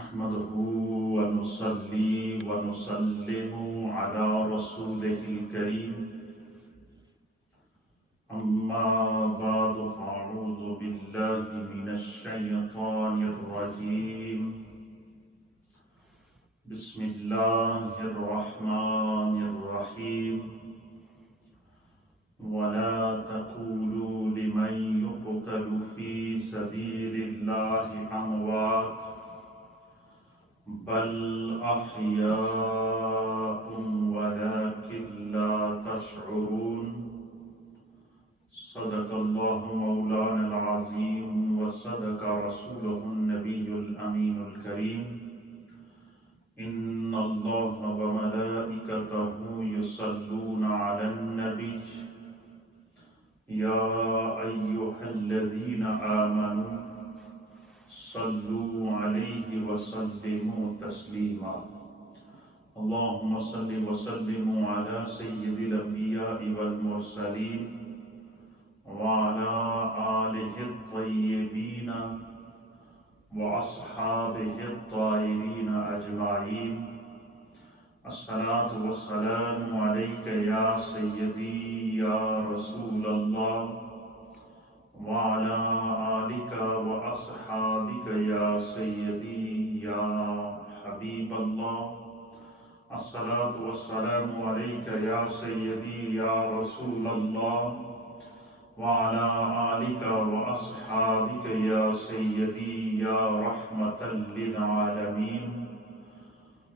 نحمده ونصلي ونسلم على رسوله الكريم أما بعد فأعوذ بالله من الشيطان الرجيم بسم الله الرحمن الرحيم ولا تقولوا لمن يقتل في سبيل الله أموات بل أحياء ولكن لا تشعرون صدق الله مولانا العظيم وصدق رسوله النبي الأمين الكريم إن الله وملائكته يصلون على النبي يا أيها الذين آمنوا صلوا عليه وسلموا تسليما اللهم صل وسلم على سيد الأنبياء والمرسلين وعلى آله الطيبين وأصحابه الطاهرين أجمعين الصلاة والسلام عليك يا سيدي يا رسول الله وعلى آلك وأصحابك يا سيدي يا حبيب الله الصلاة والسلام عليك يا سيدي يا رسول الله وعلى آلك وأصحابك يا سيدي يا رحمة للعالمين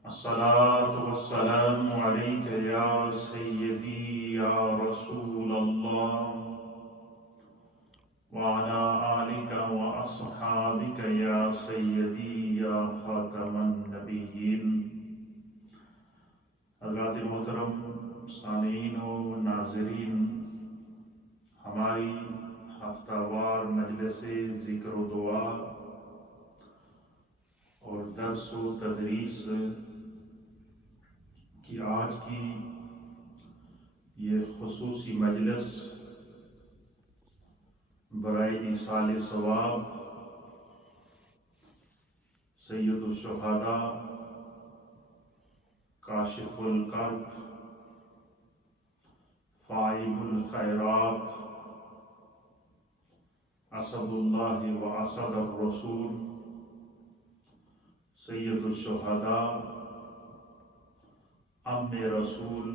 الصلاة والسلام عليك يا سيدي يا رسول الله وعلى آلك وأصحابك يا سيدي يا خاتم النبيين حضرات محترم سامعین و ناظرین، ہماری ہفتہ وار مجلس ذکر و دعا اور درس و تدریس کی آج کی یہ خصوصی مجلس برائے ایصال ثواب سید الشہداء کاشف الکرب فاعل الخیرات اسد اللہ و اسد الرسول سید الشہداء ام رسول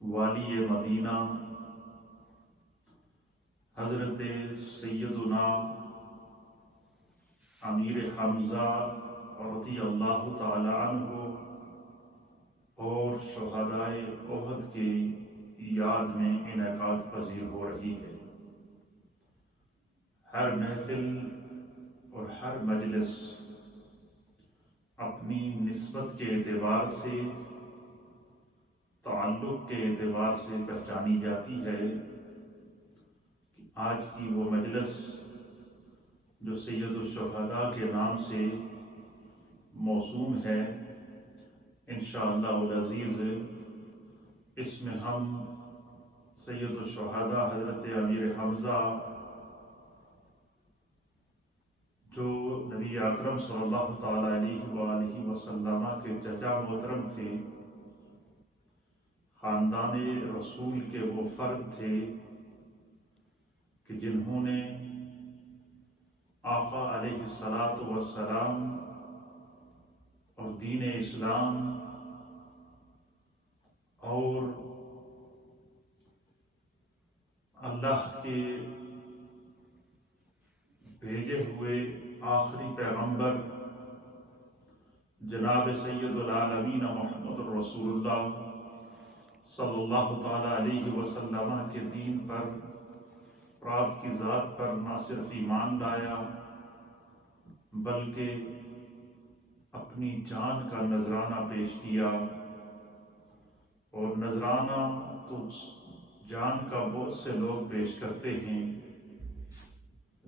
والی مدینہ حضرت سیدنا امیر حمزہ رضی اللہ تعالی عنہ اور شہدائے احد کی یاد میں انعقاد پذیر ہو رہی ہے۔ ہر محفل اور ہر مجلس اپنی نسبت کے اعتبار سے، تعلق کے اعتبار سے پہچانی جاتی ہے۔ آج کی وہ مجلس جو سید الشہداء کے نام سے موسوم ہے، انشاءاللہ العزیز اس میں ہم سید الشہداء حضرت امیر حمزہ جو نبی اکرم صلی اللہ تعالی علیہ وآلہ وسلم کے چچا محترم تھے، خاندان رسول کے وہ فرد تھے کہ جنہوں نے آقا علیہ الصلاۃ والسلام اور دین اسلام اور اللہ کے بھیجے ہوئے آخری پیغمبر جناب سید العالمین محمد رسول اللہ صلی اللہ تعالی علیہ وسلم کے دین پر، آپ کی ذات پر نہ صرف ایمان لایا بلکہ اپنی جان کا نذرانہ پیش کیا، اور نذرانہ تو جان کا بہت سے لوگ پیش کرتے ہیں،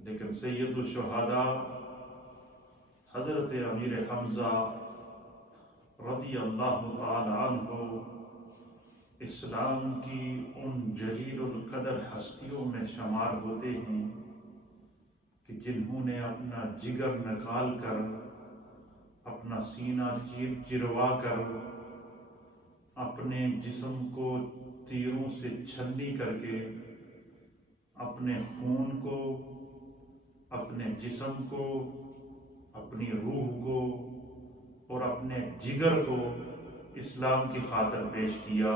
لیکن سید الشہداء حضرت امیر حمزہ رضی اللہ تعالی عنہ اسلام کی ان جلیل القدر ہستیوں میں شمار ہوتے ہیں کہ جنہوں نے اپنا جگر نکال کر، اپنا سینہ چروا کر، اپنے جسم کو تیروں سے چھلنی کر کے اپنے خون کو، اپنے جسم کو، اپنی روح کو اور اپنے جگر کو اسلام کی خاطر پیش کیا،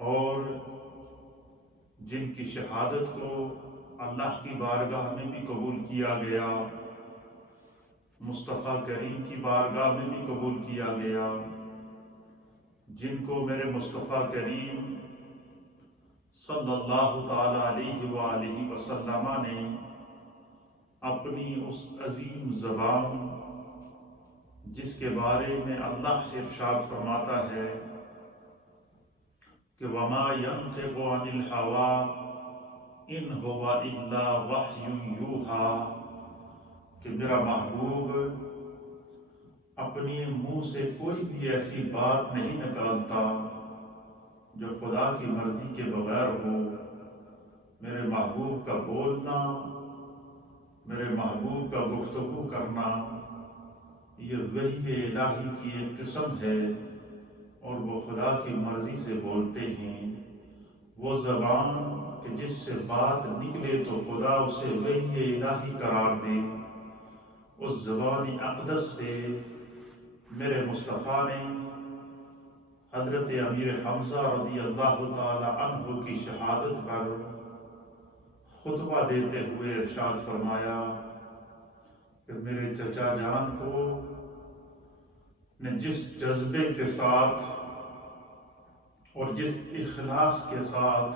اور جن کی شہادت کو اللہ کی بارگاہ میں بھی قبول کیا گیا، مصطفیٰ کریم کی بارگاہ میں بھی قبول کیا گیا، جن کو میرے مصطفیٰ کریم صلی اللہ تعالی علیہ وآلہ وسلم نے اپنی اس عظیم زبان، جس کے بارے میں اللہ ارشاد فرماتا ہے کہ وَمَا يَنطِقُ عَنِ الْهَوَىٰ إِنْ هُوَ إِلَّا وَحْيٌ يُوحَىٰ، کہ میرا محبوب اپنی منہ سے کوئی بھی ایسی بات نہیں نکالتا جو خدا کی مرضی کے بغیر ہو۔ میرے محبوب کا بولنا، میرے محبوب کا گفتگو کرنا، یہ وحی الہی کی ایک قسم ہے، اور وہ خدا کی مرضی سے بولتے ہیں۔ وہ زبان کہ جس سے بات نکلے تو خدا اسے وحی الہی قرار دے، اس زبان اقدس سے میرے مصطفیٰ نے حضرت امیر حمزہ رضی اللہ تعالی عنہ کی شہادت پر خطبہ دیتے ہوئے ارشاد فرمایا کہ میرے چچا جان کو نے جس جذبے کے ساتھ اور جس اخلاص کے ساتھ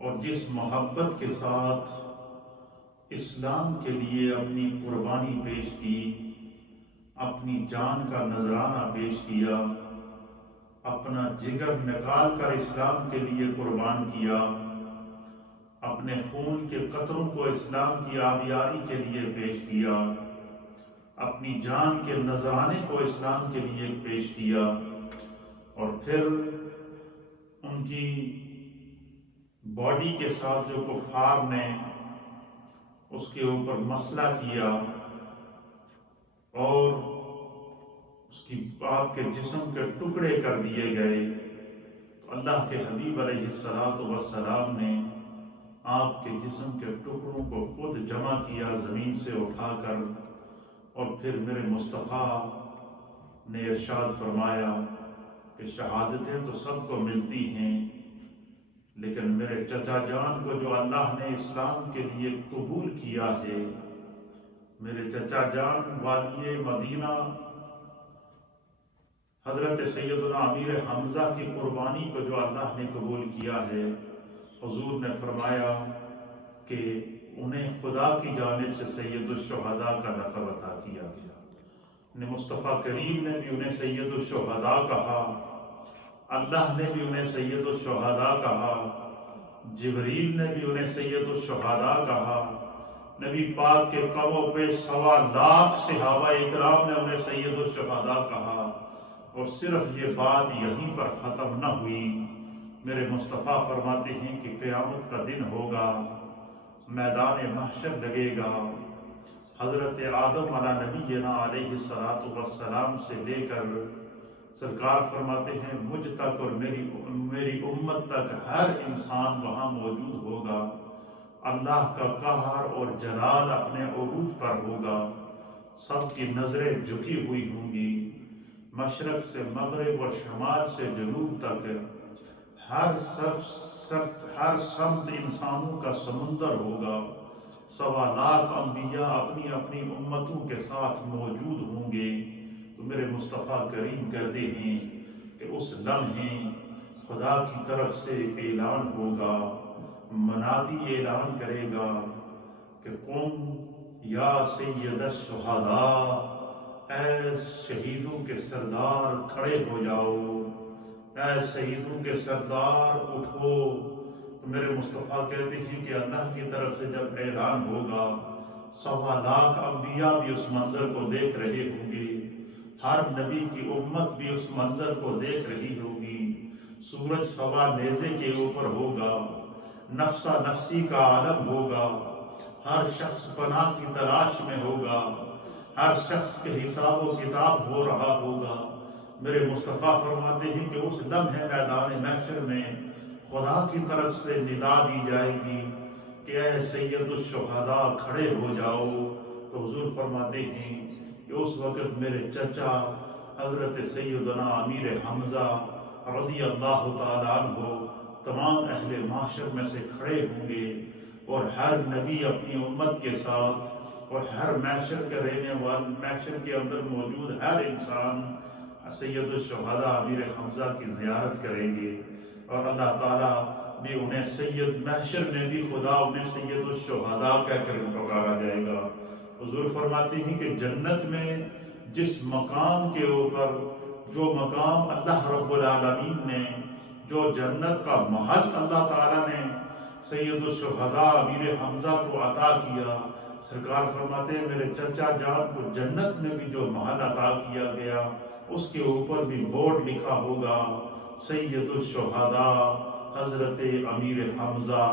اور جس محبت کے ساتھ اسلام کے لیے اپنی قربانی پیش کی، اپنی جان کا نذرانہ پیش کیا، اپنا جگر نکال کر اسلام کے لیے قربان کیا، اپنے خون کے قطروں کو اسلام کی آبیاری کے لیے پیش کیا، اپنی جان کے نذرانے کو اسلام کے لیے پیش کیا، اور پھر ان کی باڈی کے ساتھ جو کفار نے اس کے اوپر مسئلہ کیا اور اس کی آپ کے جسم کے ٹکڑے کر دیے گئے، تو اللہ کے حبیب علیہ السلام نے آپ کے جسم کے ٹکڑوں کو خود جمع کیا زمین سے اٹھا کر، اور پھر میرے مصطفیٰ نے ارشاد فرمایا کہ شہادتیں تو سب کو ملتی ہیں، لیکن میرے چچا جان کو جو اللہ نے اسلام کے لیے قبول کیا ہے، میرے چچا جان والی مدینہ حضرت سیدنا امیر حمزہ کی قربانی کو جو اللہ نے قبول کیا ہے، حضور نے فرمایا کہ انہیں خدا کی جانب سے سید الشہداء کا لقب عطا کیا گیا۔ مصطفیٰ کریم نے بھی انہیں سید الشہداء کہا، اللہ نے بھی انہیں سید الشہداء کہا، جبریل نے بھی انہیں سید الشہداء کہا، نبی پاک کے قبوں پہ 1.25 لاکھ صحابہ اکرام نے انہیں سید الشہداء کہا، اور صرف یہ بات یہیں پر ختم نہ ہوئی۔ میرے مصطفیٰ فرماتے ہیں کہ قیامت کا دن ہوگا، میدان محشر لگے گا، حضرت آدم علیہ نبینا علیہ السلام سے لے کر سرکار فرماتے ہیں مجھ تک اور میری امت تک ہر انسان وہاں موجود ہوگا، اللہ کا قہر اور جلال اپنے عروج پر ہوگا، سب کی نظریں جھکی ہوئی ہوں گی، مشرق سے مغرب اور شمال سے جنوب تک ہر سمت انسانوں کا سمندر ہوگا، 1.25 لاکھ انبیاء اپنی اپنی امتوں کے ساتھ موجود ہوں گے۔ تو میرے مصطفیٰ کریم کہتے ہیں کہ اس لمحے خدا کی طرف سے اعلان ہوگا، منادی اعلان کرے گا کہ قم یا سید الشہداء، اے شہیدوں کے سردار کھڑے ہو جاؤ، اے شہیدوں کے سردار اٹھو۔ تو میرے مصطفیٰ کہتے ہیں کہ اللہ کی طرف سے جب اعلان ہوگا، 1.25 لاکھ انبیاء بھی اس منظر کو دیکھ رہے ہوں گے، ہر نبی کی امت بھی اس منظر کو دیکھ رہی ہوگی، سورج 1.25 نیزے کے اوپر ہوگا، نفسا نفسی کا عالم ہوگا، ہر شخص پناہ کی تلاش میں ہوگا، ہر شخص کے حساب و کتاب ہو رہا ہوگا۔ میرے مصطفیٰ فرماتے ہیں کہ اس لمحے میدان محشر میں خدا کی طرف سے ندا دی جائے گی کہ اے سید الشہداء کھڑے ہو جاؤ۔ تو حضور فرماتے ہیں کہ اس وقت میرے چچا حضرت سیدنا امیر حمزہ رضی اللہ تعالیٰ عنہ تمام اہل معاشر میں سے کھڑے ہوں گے، اور ہر نبی اپنی امت کے ساتھ اور ہر محشر کے رہنے والے محشر کے اندر موجود ہر انسان سید الشہداء امیر حمزہ کی زیارت کریں گے، اور اللہ تعالیٰ بھی انہیں سید محشر میں بھی خدا انہیں سید الشہداء کہہ کر پکارا جائے گا۔ حضور فرماتے ہیں کہ جنت میں جس مقام کے اوپر جو مقام اللہ رب العالمین نے، جو جنت کا محل اللہ تعالیٰ نے سید الشہداء امیر حمزہ کو عطا کیا، سرکار فرماتے ہیں میرے چچا جان کو جنت میں بھی جو محل عطا کیا گیا اس کے اوپر بھی بورڈ لکھا ہوگا سید الشہداء حضرت امیر حمزہ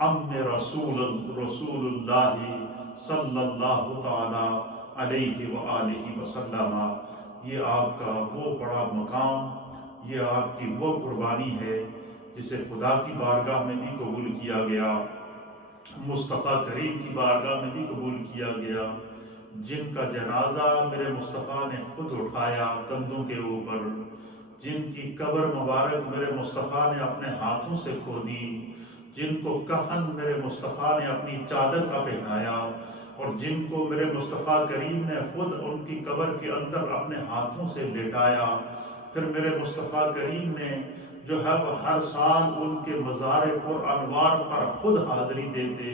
ام رسول اللہ صلی اللہ تعالی علیہ وآلہ وسلم۔ یہ آپ کا وہ بڑا مقام، یہ آپ کی وہ قربانی ہے جسے خدا کی بارگاہ میں بھی قبول کیا گیا، مصطفیٰ کریم کی بارگاہ میں بھی قبول کیا گیا، جن کا جنازہ میرے مصطفیٰ نے خود اٹھایا کندھوں کے اوپر، جن کی قبر مبارک میرے مصطفیٰ نے اپنے ہاتھوں سے کھودی، جن کو کفن میرے مصطفیٰ نے اپنی چادر کا پہنایا، اور جن کو میرے مصطفیٰ کریم نے خود ان کی قبر کے اندر اپنے ہاتھوں سے لٹایا، پھر میرے مصطفیٰ کریم نے جو ہے وہ ہر سال ان کے مزار پر انوار پر خود حاضری دیتے۔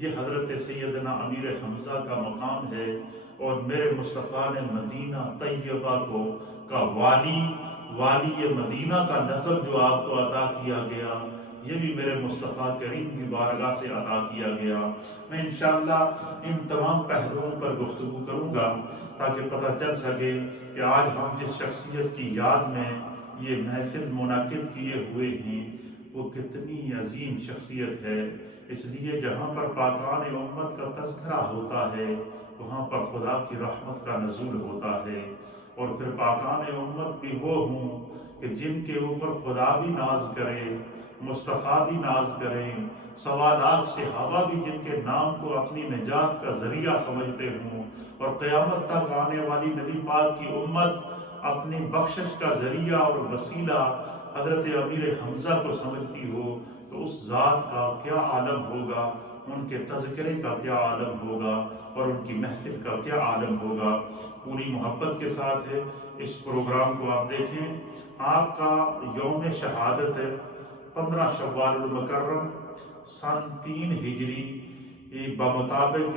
یہ حضرت سیدنا امیر حمزہ کا مقام ہے، اور میرے مصطفیٰ نے مدینہ طیبہ کا والی مدینہ کا لقب جو آپ کو عطا کیا گیا، یہ بھی میرے مصطفیٰ کریم کی بارگاہ سے عطا کیا گیا۔ میں انشاءاللہ ان تمام پہلوؤں پر گفتگو کروں گا تاکہ پتہ چل سکے کہ آج ہم جس شخصیت کی یاد میں یہ محفل منعقد کیے ہوئے ہیں وہ کتنی عظیم شخصیت ہے۔ اس لیے جہاں پر پاکان امت کا تذکرہ ہوتا ہے وہاں پر خدا کی رحمت کا نزول ہوتا ہے، اور پھر پاکان امت بھی وہ ہوں کہ جن کے اوپر خدا بھی ناز کرے، مصطفیٰ بھی ناز کریں، سوا لاکھ صحابہ بھی جن کے نام کو اپنی نجات کا ذریعہ سمجھتے ہوں، اور قیامت تک آنے والی نبی پاک کی امت اپنی بخشش کا ذریعہ اور وسیلہ حضرت امیر حمزہ کو سمجھتی ہو، تو اس ذات کا کیا عالم ہوگا، ان کے تذکرے کا کیا عالم ہوگا، اور ان کی محفل کا کیا عالم ہوگا۔ پوری محبت کے ساتھ اس پروگرام کو آپ دیکھیں۔ آپ کا یوم شہادت 15 شوال المکرم سن 3 ہجری بمطابق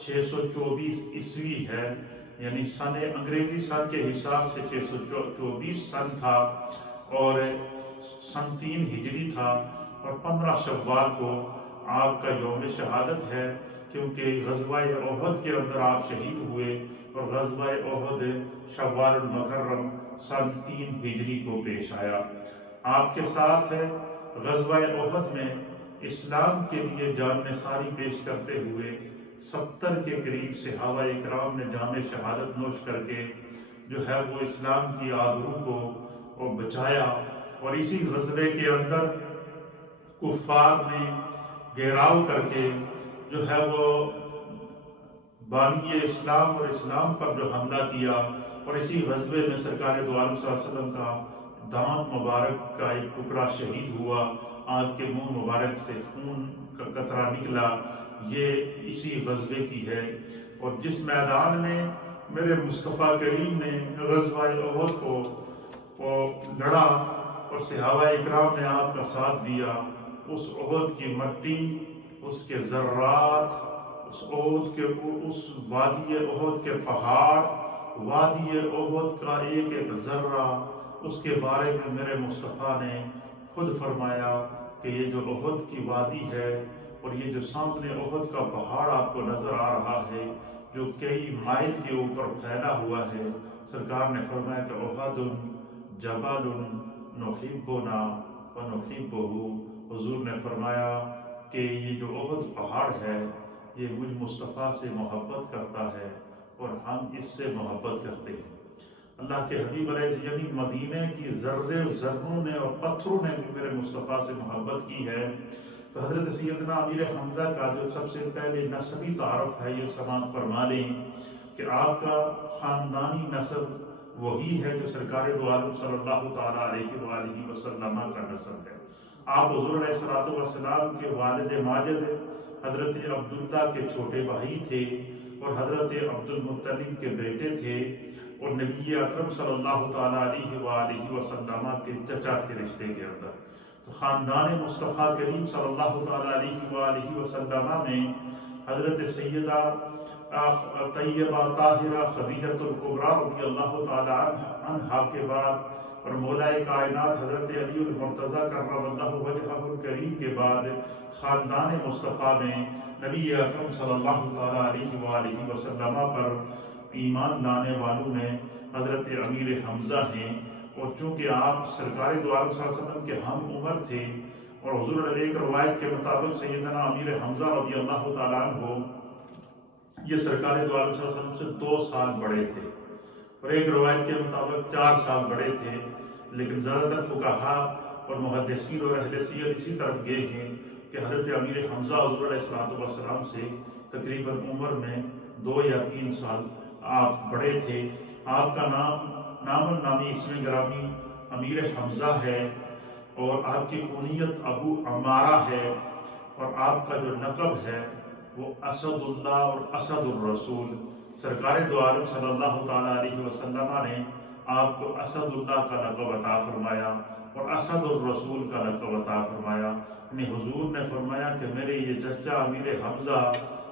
624 عیسوی ہے، یعنی سن انگریزی سن کے حساب سے 624 سن تھا، اور سن 3 ہجری تھا، اور 15 شوال کو آپ کا یوم شہادت ہے، کیونکہ غزوہ احد کے اندر آپ شہید ہوئے، اور غزوہ احد شوال المکرم سن 3 ہجری کو پیش آیا۔ آپ کے ساتھ غزوہ احد میں اسلام کے لیے جان نثاری پیش کرتے ہوئے 70 کے قریب صحابہ اکرام نے جام شہادت نوش کر کے جو ہے وہ اسلام کی آبرو کو بچایا، اور اسی غزوے کے اندر کفار نے گھیراؤ کر کے جو ہے وہ بانی اسلام اور اسلام پر جو حملہ کیا، اور اسی غزوے میں سرکار دو عالم صلی اللہ علیہ وسلم کا دانت مبارک کا ایک ٹکڑا شہید ہوا، آپ کے منہ مبارک سے خون کا قطرہ نکلا، یہ اسی غزوے کی ہے۔ اور جس میدان میں میرے مصطفیٰ کریم نے غزوہ احد کو لڑا اور صحابہ اکرام نے آپ کا ساتھ دیا، اس احد کی مٹی، اس کے ذرات، اس وادی احد کے پہاڑ، وادی احد کا ایک ایک ذرہ، اس کے بارے میں میرے مصطفیٰ نے خود فرمایا کہ یہ جو احد کی وادی ہے، اور یہ جو سامنے احد کا پہاڑ آپ کو نظر آ رہا ہے جو کئی مائل کے اوپر پھیلا ہوا ہے، سرکار نے فرمایا کہ احد جبل نحبنا ونحبہ۔ حضور نے فرمایا کہ یہ جو احد پہاڑ ہے یہ مجھ مصطفیٰ سے محبت کرتا ہے اور ہم اس سے محبت کرتے ہیں۔ اللہ کے حبیب علیہ یعنی مدینہ کی ذروں نے اور پتھروں نے بھی میرے مصطفیٰ سے محبت کی ہے۔ تو حضرت سیدنا امیر حمزہ کا جو سب سے پہلے نسبی تعارف ہے یہ سماعت فرما لیں کہ آپ کا خاندانی نسب وہی ہے جو سرکار دو عالم صلی اللہ تعالیٰ علیہ وآلہ وسلم کا نسب ہے۔ آپ حضور علیہ السلام کے والد ماجد حضرت عبداللہ کے چھوٹے بھائی تھے اور حضرت عبد المطلب کے بیٹے تھے اور نبی اکرم صلی اللہ تعالیٰ علیہ وآلہ وسلم کے چچا تھے رشتے کے اندر۔ تو خاندان مصطفیٰ کریم صلی اللہ تعالیٰ علیہ وآلہ وسلم میں حضرت سیدہ طیبہ طاہرہ خدیجہ الکبریٰ رضی اللہ تعالیٰ عنہا کے بعد اور مولائے کائنات حضرت علی المرتضیٰ کرم اللہ وجہہ الکریم کے بعد خاندان مصطفیٰ میں نبی اکرم صلی اللہ تعالیٰ علیہ وآلہ وسلم پر ایمان لانے والوں میں حضرت امیر حمزہ ہیں۔ اور چونکہ آپ سرکار دو عالم صلی اللہ علیہ وسلم کے ہم عمر تھے اور حضور علیہ ایک روایت کے مطابق سیدنا امیر حمزہ رضی اللہ تعالیٰ عنہ یہ سرکار دو عالم صلی اللہ علیہ وسلم سے 2 سال بڑے تھے اور ایک روایت کے مطابق 4 سال بڑے تھے، لیکن زیادہ تر فقہاء اور محدثین اور اہل سیر اسی طرف گئے ہیں کہ حضرت امیر حمزہ حضور علیہ السلام سے تقریباً عمر میں 2 یا 3 سال آپ بڑے تھے۔ آپ کا نام النامی اسم گرامی امیر حمزہ ہے اور آپ کی کنیت ابو عمارہ ہے اور آپ کا جو لقب ہے وہ اسد اللہ اور اسد الرسول۔ سرکار دو عالم صلی اللہ تعالیٰ علیہ وسلم نے آپ کو اسد اللہ کا لقب عطا فرمایا اور اسد الرسول کا لقب عطا فرمایا۔ یعنی حضور نے فرمایا کہ میرے یہ چچا امیر حمزہ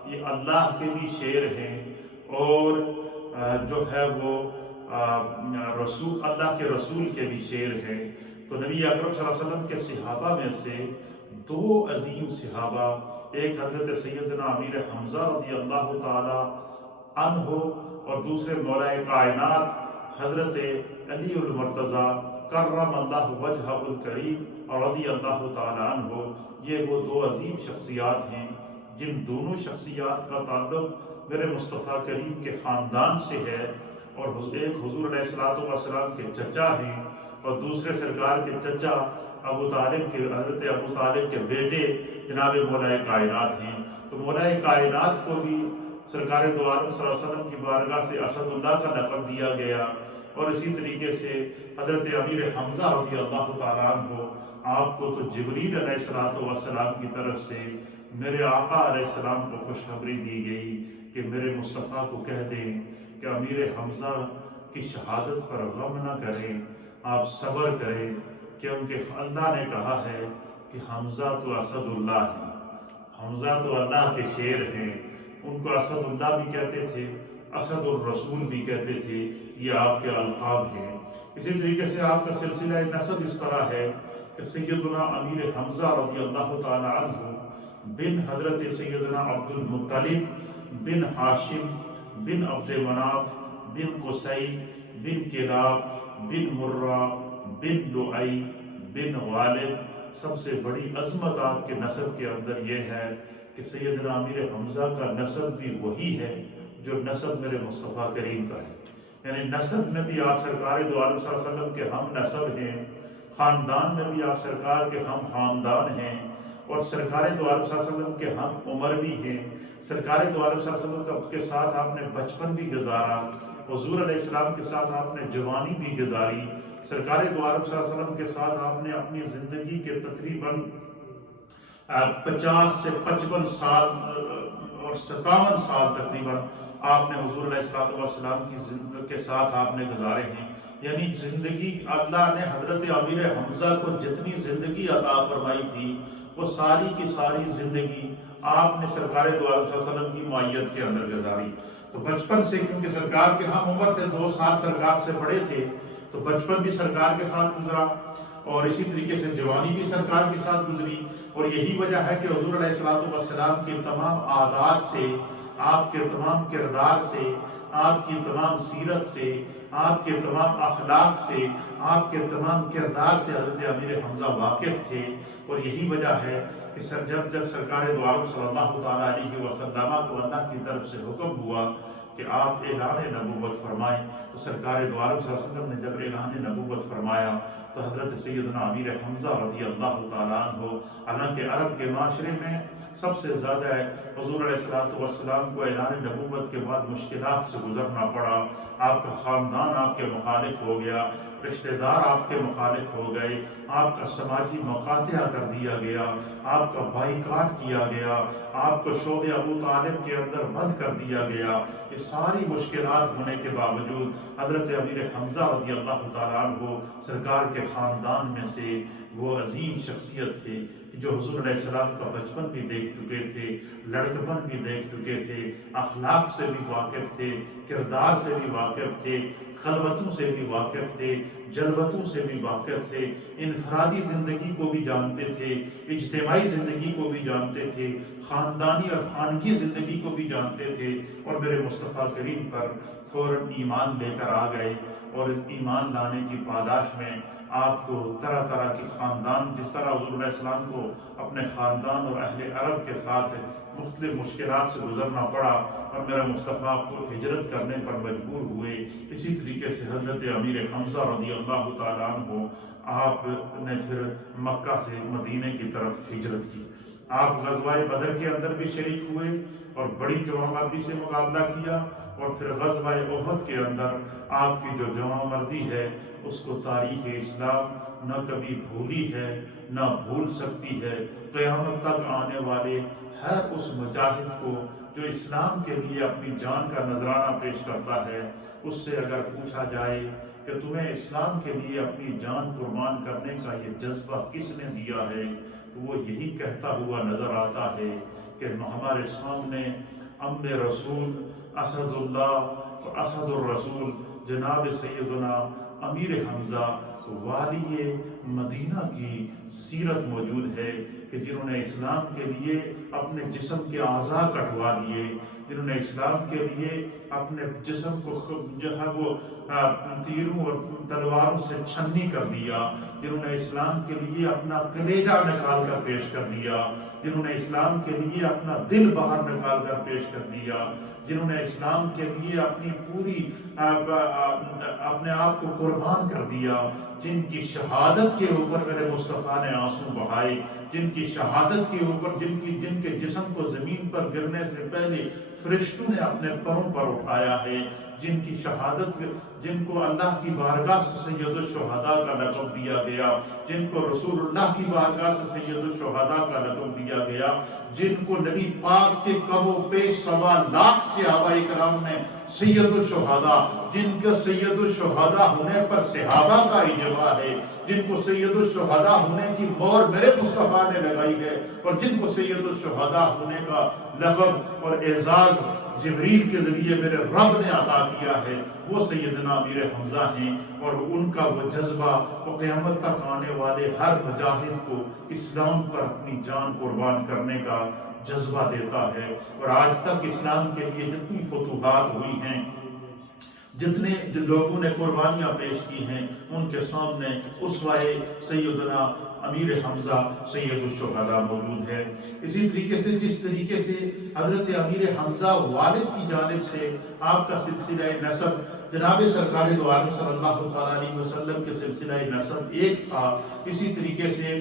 یہ اللہ کے بھی شیر ہیں اور جو ہے وہ رسول اللہ کے رسول کے بھی شیر ہیں۔ تو نبی اکرم صلی اللہ علیہ وسلم کے صحابہ میں سے 2 عظیم صحابہ، ایک حضرت سیدنا امیر حمزہ رضی اللہ تعالی عنہ اور دوسرے مولائے کائنات حضرت علی المرتضیٰ کرم اللہ وجہہ الکریم اور رضی اللہ تعالی عنہ، یہ وہ 2 عظیم شخصیات ہیں جن دونوں شخصیات کا تعلق میرے مصطفیٰ کریم کے خاندان سے ہے اور ایک حضور علیہ السلام کے چچا ہیں اور دوسرے سرکار کے چچا حضرت ابو طالب کے بیٹے جناب مولائے کائنات ہیں۔ تو مولائے کائنات کو بھی سرکار دو عالم صلی اللہ علیہ وسلم کی بارگاہ سے اسد اللہ کا لقب دیا گیا اور اسی طریقے سے حضرت امیر حمزہ رضی اللہ تعالیٰ عنہ آپ کو تو جبریل علیہ السلام کی طرف سے میرے آقا علیہ السلام کو خوشخبری دی گئی کہ میرے مصطفیٰ کو کہہ دیں کہ امیر حمزہ کی شہادت پر غم نہ کریں، آپ صبر کریں، کیونکہ اللہ نے کہا ہے کہ حمزہ تو اسد اللہ ہیں، حمزہ تو اللہ کے شیر ہیں۔ ان کو اسد اللہ بھی کہتے تھے، اسد الرسول بھی کہتے تھے، یہ آپ کے القاب ہیں۔ اسی طریقے سے آپ کا سلسلہ نسب اس طرح ہے کہ سیدنا امیر حمزہ رضی اللہ تعالی عنہ بن حضرت سیدنا عبد المطلب بن ہاشم بن عبد مناف بن قصی بن کلاب بن مرہ بن لؤی بن غالب۔ سب سے بڑی عظمت آپ کے نسب کے اندر یہ ہے کہ سیدنا امیر حمزہ کا نسب بھی وہی ہے جو نسب میرے مصطفیٰ کریم کا ہے، یعنی نسب میں بھی آپ سرکار دو عالم صلی اللہ علیہ وسلم کے ہم نسب ہیں، خاندان میں بھی آپ سرکار کے ہم خاندان ہیں اور سرکار دو عالم صلی اللہ علیہ وسلم کے ہم عمر بھی ہیں۔ سرکار دو عالم صلی اللہ علیہ وسلم کے ساتھ آپ نے بچپن بھی گزارا، حضور علیہ السلام کے ساتھ آپ نے جوانی بھی گزاری، سرکار دو عالم صلی اللہ علیہ وسلم کے ساتھ آپ نے اپنی زندگی کے تقریباً 50 سے 55 سال اور 57 سال تقریباً آپ نے حضور علیہ السلام کے ساتھ آپ نے گزارے ہیں۔ یعنی زندگی اللہ نے حضرت امیر حمزہ کو جتنی زندگی عطا فرمائی تھی وہ ساری کی ساری زندگی آپ نے سرکار دو عالم صلی اللہ علیہ وسلم کی معیت کے اندر گزاری۔ تو بچپن سے کیونکہ سرکار کے ہم عمر تھے، 2 سال سرکار سے بڑے تھے، تو بچپن بھی سرکار کے ساتھ گزرا اور اسی طریقے سے جوانی بھی سرکار کے ساتھ گزری۔ اور یہی وجہ ہے کہ حضور علیہ السلام کے تمام عادات سے، آپ کے تمام کردار سے، آپ کی تمام سیرت سے، آپ کے تمام اخلاق سے، آپ کے تمام کردار سے حضرت امیر حمزہ واقف تھے، اور یہی وجہ ہے کہ جب سرکار دو عالم صلی اللہ تعالیٰ علیہ وسلم کو اللہ کی طرف سے حکم ہوا کہ آپ اعلان نبوت فرمائیں، تو سرکار دو عالم صلی اللہ علیہ وسلم نے جب اعلان نبوت فرمایا تو حضرت سیدنا امیر حمزہ رضی اللہ تعالیٰ عنہ، حالانکہ عرب کے معاشرے میں سب سے زیادہ حضور علیہ السلام کو اعلان نبوت کے بعد مشکلات سے گزرنا پڑا، آپ کا خاندان آپ کے مخالف ہو گیا، رشتہ دار آپ کے مخالف ہو گئے، آپ کا سماجی مقاطعہ کر دیا گیا، آپ کا بائیکاٹ کیا گیا، آپ کو شعب ابو طالب کے اندر بند کر دیا گیا۔ یہ ساری مشکلات ہونے کے باوجود حضرت امیر حمزہ رضی اللہ تعالیٰ عنہ سرکار کے خاندان میں سے وہ عظیم شخصیت تھے جو حضور علیہ السلام کا بچپن بھی دیکھ چکے تھے، لڑکپن بھی دیکھ چکے تھے، اخلاق سے بھی واقف تھے، کردار سے بھی واقف تھے، خلوتوں سے بھی واقف تھے، جلوتوں سے بھی واقف تھے، انفرادی زندگی کو بھی جانتے تھے، اجتماعی زندگی کو بھی جانتے تھے، خاندانی اور خانگی زندگی کو بھی جانتے تھے، اور میرے مصطفیٰ کریم پر فوراً ایمان لے کر آ گئے، اور اس ایمان لانے کی پاداش میں آپ کو طرح طرح کے خاندان، جس طرح حضور علیہ السلام کو اپنے خاندان اور اہل عرب کے ساتھ مختلف مشکلات سے گزرنا پڑا اور میرا مصطفیٰ کو ہجرت کرنے پر مجبور ہوئے، اسی طریقے سے حضرت امیر حمزہ رضی اللہ تعالیٰ عنہ آپ نے پھر مکہ سے مدینے کی طرف ہجرت کی۔ آپ غزوہ بدر کے اندر بھی شریک ہوئے اور بڑی جواں مردی سے مقابلہ کیا، اور پھر غزوہ احد کے اندر آپ کی جو جواں مردی ہے اس کو تاریخ اسلام نہ کبھی بھولی ہے نہ بھول سکتی ہے۔ قیامت تک آنے والے ہر اس مجاہد کو جو اسلام کے لیے اپنی جان کا نذرانہ پیش کرتا ہے، اس سے اگر پوچھا جائے کہ تمہیں اسلام کے لیے اپنی جان قربان کرنے کا یہ جذبہ کس نے دیا ہے، تو وہ یہی کہتا ہوا نظر آتا ہے کہ ہمارے سامنے ام رسول، اسد اللہ و اسد الرسول جناب سیدنا امیر حمزہ والی مدینہ کی سیرت موجود ہے، کہ جنہوں نے اسلام کے لیے اپنے جسم کے اعضاء کٹوا دیے، جنہوں نے اسلام کے لیے اپنے جسم کو جو ہے وہ تیروں اور تلواروں سے چھنی کر دیا، جنہوں نے اسلام کے لیے اپنا کلیجہ نکال کر پیش کر دیا، جنہوں نے اسلام کے لیے اپنا دل باہر نکال کر پیش کر دیا، جنہوں نے اسلام کے لیے اپنی پوری اپنے آپ کو قربان کر دیا، جن کی شہادت کے اوپر میرے مصطفیٰ نے آنسو بہائے، جن کی شہادت کے اوپر جن کے جسم کو زمین پر گرنے سے پہلے فرشتوں نے اپنے پروں پر اٹھایا ہے، جن کی شہادت، جن کو اللہ کی بارگاہ سے سید الشہداء کا لقب دیا گیا، جن کو رسول اللہ کی بارگاہ سے سید الشہداء کا لقب دیا گیا، جن کو نبی پاک کے کب و پیش 1.25 لاکھ صحابہ کرام نے سید الشہداء، جن کے سید الشہداء ہونے پر صحابہ کا اجماع ہے، جن کو سید الشہداء ہونے کی مہر میرے مصطفیٰ نے لگائی ہے، اور جن کو سید الشہداء ہونے کا لقب اور اعزاز جبریل کے ذریعے میرے رب نے عطا کیا ہے، وہ سیدنا امیر حمزہ ہیں، اور ان کا وہ جذبہ وہ قیامت تک آنے والے ہر مجاہد کو اسلام پر اپنی جان قربان کرنے کا جذبہ دیتا ہے۔ اور آج تک اسلام کے لیے جتنی فتوحات ہوئی ہیں، جتنے لوگوں نے قربانیاں پیش کی ہیں، ان کے سامنے اسوہ سیدنا امیر حمزہ سید الشہداء موجود ہے۔ اسی طریقے سے جس طریقے سے حضرت امیر حمزہ والد کی جانب سے آپ کا سلسلہ نسب جناب سرکار دو عالم صلی اللہ تعالیٰ علیہ وسلم کے سلسلہ نسب ایک تھا، اسی طریقے سے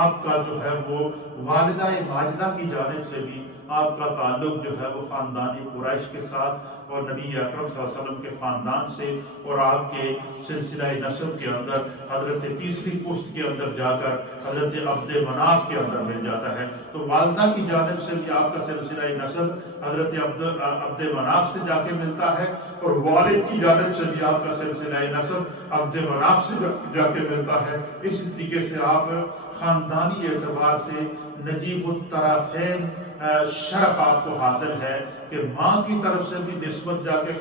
آپ کا جو ہے وہ والدہ ماجدہ کی جانب سے بھی آپ کا تعلق جو ہے وہ خاندانی قریش کے ساتھ اور نبی اکرم صلی اللہ علیہ وسلم کے خاندان سے، اور آپ کے سلسلہ نسب کے اندر حضرت تیسری پشت کے اندر جا کر حضرت عبد مناف کے اندر مل جاتا ہے۔ تو والدہ کی جانب سے بھی آپ کا سلسلہ نسب حضرت عبد مناف سے جا کے ملتا ہے، اور والد کی جانب سے بھی آپ کا سلسلہ نسب عبد مناف سے جا کے ملتا ہے۔ اسی طریقے سے آپ خاندانی اعتبار سے نجیب الطرفین شرف آپ کو حاصل ہے کہ ماں کی طرف سے بھی نسبت جا کے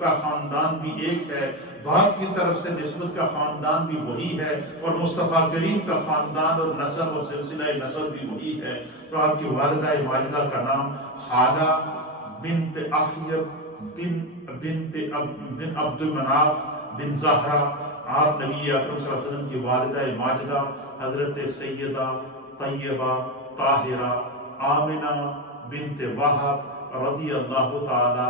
کا خاندان بھی ایک ہے، باپ کی طرف سے نسبت کا خاندان بھی وہی ہے، اور مصطفیٰ کریم کا خاندان اور نسب اور سلسلہ نسب بھی وہی ہے۔ تو آپ کی والدہ ماجدہ کا نام حالہ بنت احیب بن عبد المناف بن زہرا، آپ نبی اکرم صلی اللہ علیہ وسلم کی والدہ ماجدہ حضرت سیدہ طیبہ طاہرہ آمنہ بنت وہب رضی اللہ تعالی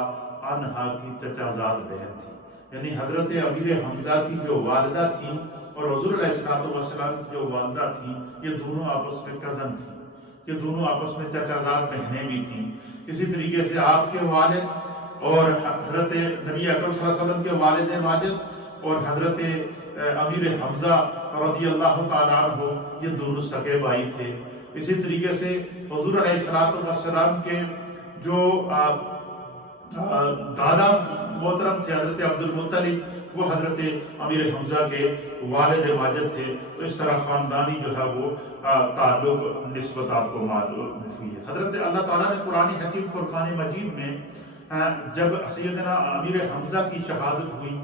عنہا کی چچا زاد بہن تھی۔ یعنی حضرت امیر حمزہ کی جو والدہ تھیں اور حضور علیہ السلام کی جو والدہ تھیں، یہ دونوں آپس میں کزن تھیں، یہ دونوں آپس میں چچا زاد بہنیں بھی تھیں۔ اسی طریقے سے آپ کے والد اور حضرت نبی اکرم صلی اللہ علیہ وسلم کے والد ماجد اور حضرت امیر حمزہ رضی اللہ تعالیٰ عنہ یہ دونوں سگے بھائی تھے۔ اسی طریقے سے حضور علیہ السلام کے جو دادا محترم تھے حضرت عبد المطلب، وہ حضرت امیر حمزہ کے والد ماجد تھے۔ تو اس طرح خاندانی جو ہے وہ تعلق نسبت آپ کو معلوم ہوئی ہے۔ حضرت اللہ تعالیٰ نے قرآن حکیم فرقان مجید میں جب سیدنا امیر حمزہ کی شہادت ہوئی،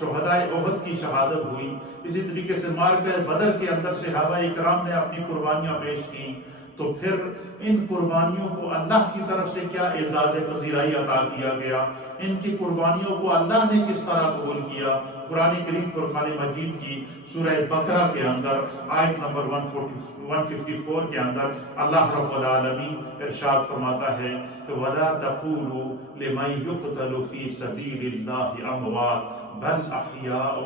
شہدائے احد کی شہادت ہوئی، اسی طریقے سے معرکہ بدر کے اندر صحابہ اکرام نے اپنی قربانیاں پیش کیں، تو پھر ان قربانیوں کو اللہ کی طرف سے کیا اعزاز پذیرائی عطا کیا گیا، ان کی قربانیوں کو اللہ نے کس طرح قبول کیا۔ قرآن کریم فرقان مجید کی سورہ بقرہ کے اندر آیت نمبر 154 کے اندر اللہ رب العالمین ارشاد فرماتا ہے کہ وَلَا تَقُولُوا لِمَنْ يُقْتَلُ فِي سَبِيلِ اللَّهِ أَمْوَاتٌ بَلْ أَحْيَاءٌ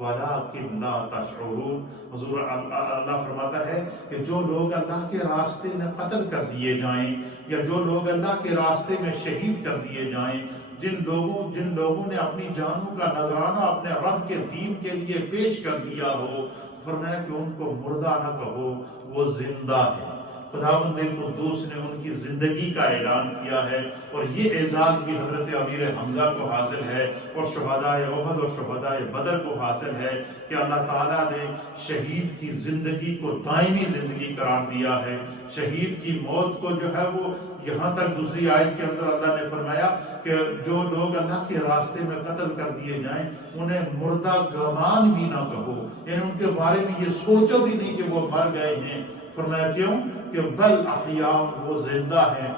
وَلَكِنْ لَا تَشْعُرُونَ۔ حضور اللہ فرماتا ہے کہ جو لوگ اللہ کے راستے میں قتل کر دیے جائیں یا جو لوگ اللہ کے راستے میں شہید کر دیے جائیں، جن لوگوں نے اپنی جانوں کا نذرانہ اپنے رب کے دین کے لیے پیش کر دیا ہو، فرمایا کہ ان کو مردہ نہ کہو، وہ زندہ ہے۔ خداوند قدوس نے ان کی زندگی کا اعلان کیا ہے، اور یہ اعزاز بھی حضرت امیر حمزہ کو حاصل ہے اور شہدائے احد اور شہدائے بدر کو حاصل ہے کہ اللہ تعالیٰ نے شہید کی زندگی کو دائمی زندگی قرار دیا ہے۔ شہید کی موت کو جو ہے وہ یہاں تک دوسری آیت کے اندر اللہ نے فرمایا کہ جو لوگ اللہ کے راستے میں قتل کر دیے جائیں انہیں مردہ گمان بھی نہ کہو، یعنی ان کے بارے میں یہ سوچو بھی نہیں کہ وہ مر گئے ہیں۔ فرمایا کیوں؟ کہ بل احیاء، وہ زندہ ہیں۔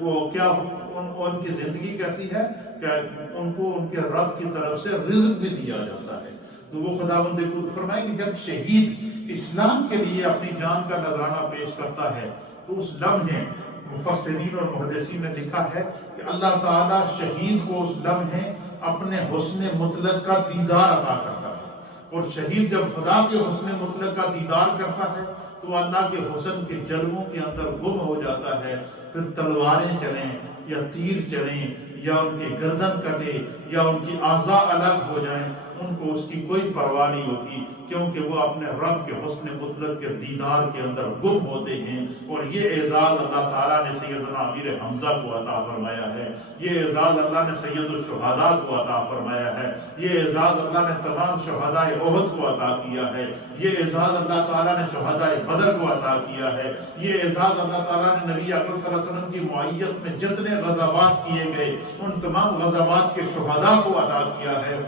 وہ کیا ان کی زندگی کیسی ہے کہ ان کو ان کے رب کی طرف سے رزق بھی دیا جاتا ہے۔ تو وہ خداوند کو فرمایا کہ جب شہید اسلام کے لیے اپنی جان کا نذرانہ پیش کرتا ہے تو اس لمحے مفسرین اور محدثین نے لکھا ہے کہ اللہ تعالیٰ شہید کو اس لمحے اپنے حسن مطلق کا دیدار عطا کرتا ہے، اور شہید جب خدا کے حسن مطلق کا دیدار کرتا ہے تو اللہ کے حسن کے جلووں کے اندر گم ہو جاتا ہے۔ پھر تلواریں چلیں یا تیر چلیں یا ان کی گردن کٹے یا ان کی اعضاء الگ ہو جائیں، ان کو اس کی کوئی پرواہ نہیں ہوتی، کیونکہ وہ اپنے رب کے حسن مطلق کے دیدار کے اندر گم ہوتے ہیں۔ اور یہ اعزاز اللہ تعالیٰ نے سیدنا امیر حمزہ کو عطا فرمایا ہے، یہ اعزاز اللہ نے سید الشہداء کو عطا فرمایا ہے، یہ اعزاز اللہ نے تمام شہدائے احد کو عطا کیا ہے، یہ اعزاز اللہ تعالیٰ نے شہدائے بدر کو عطا کیا ہے، یہ اعزاز اللہ تعالیٰ نے نبی اکرم صلی اللہ علیہ وسلم کی معیت میں جتنے غزوات کیے گئے ان تمام غزوات کے شہداء کو عطا کیا ہے۔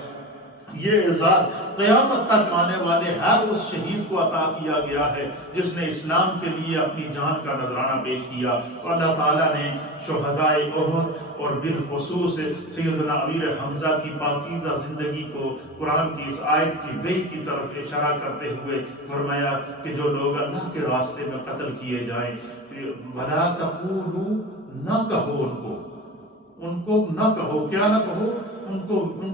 یہ اعزاز قیامت تک آنے والے ہر اس شہید کو عطا کیا گیا ہے جس نے اسلام کے لیے اپنی جان کا نذرانہ پیش کیا۔ تو اللہ تعالیٰ نے شہدائے احد اور بالخصوص سیدنا امیر حمزہ کی پاکیزہ زندگی کو قرآن کی اس آیت کی وحی کی طرف اشارہ کرتے ہوئے فرمایا کہ جو لوگ اللہ کے راستے میں قتل کیے جائیں، وَلَا تَقُولُوا، نہ کہو ان کو نہ کہو، کیا نہ کہو، ان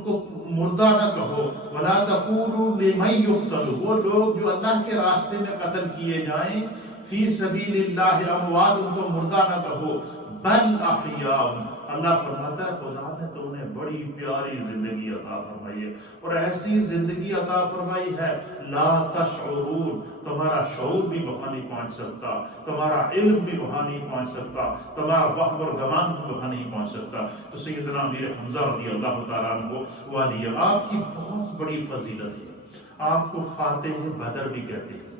کو مردہ نہ کہو۔ وَلَا تَقُولُوا لِمَنْ يُقْتَلُ، وہ لوگ جو اللہ کے راستے میں قتل کیے جائیں، فی سبیل اللہ اموات، ان کو مردہ نہ کہو، بل احیاء۔ اللہ فرماتا ہے خدا نے تو انہیں بڑی پیاری زندگی عطا فرمائی ہے، اور ایسی زندگی عطا فرمائی ہے لا تشعرون، تمہارا شعور بھی وہاں نہیں پہنچ سکتا، تمہارا علم بھی وہاں نہیں پہنچ سکتا، تمہارا وہم اور گمان بھی وہاں نہیں پہنچ سکتا۔ تو سیدنا امیر حمزہ رضی اللہ تعالیٰ عنہ والی آپ کی بہت بڑی فضیلت ہے، آپ کو فاتح بدر بھی کہتے ہیں،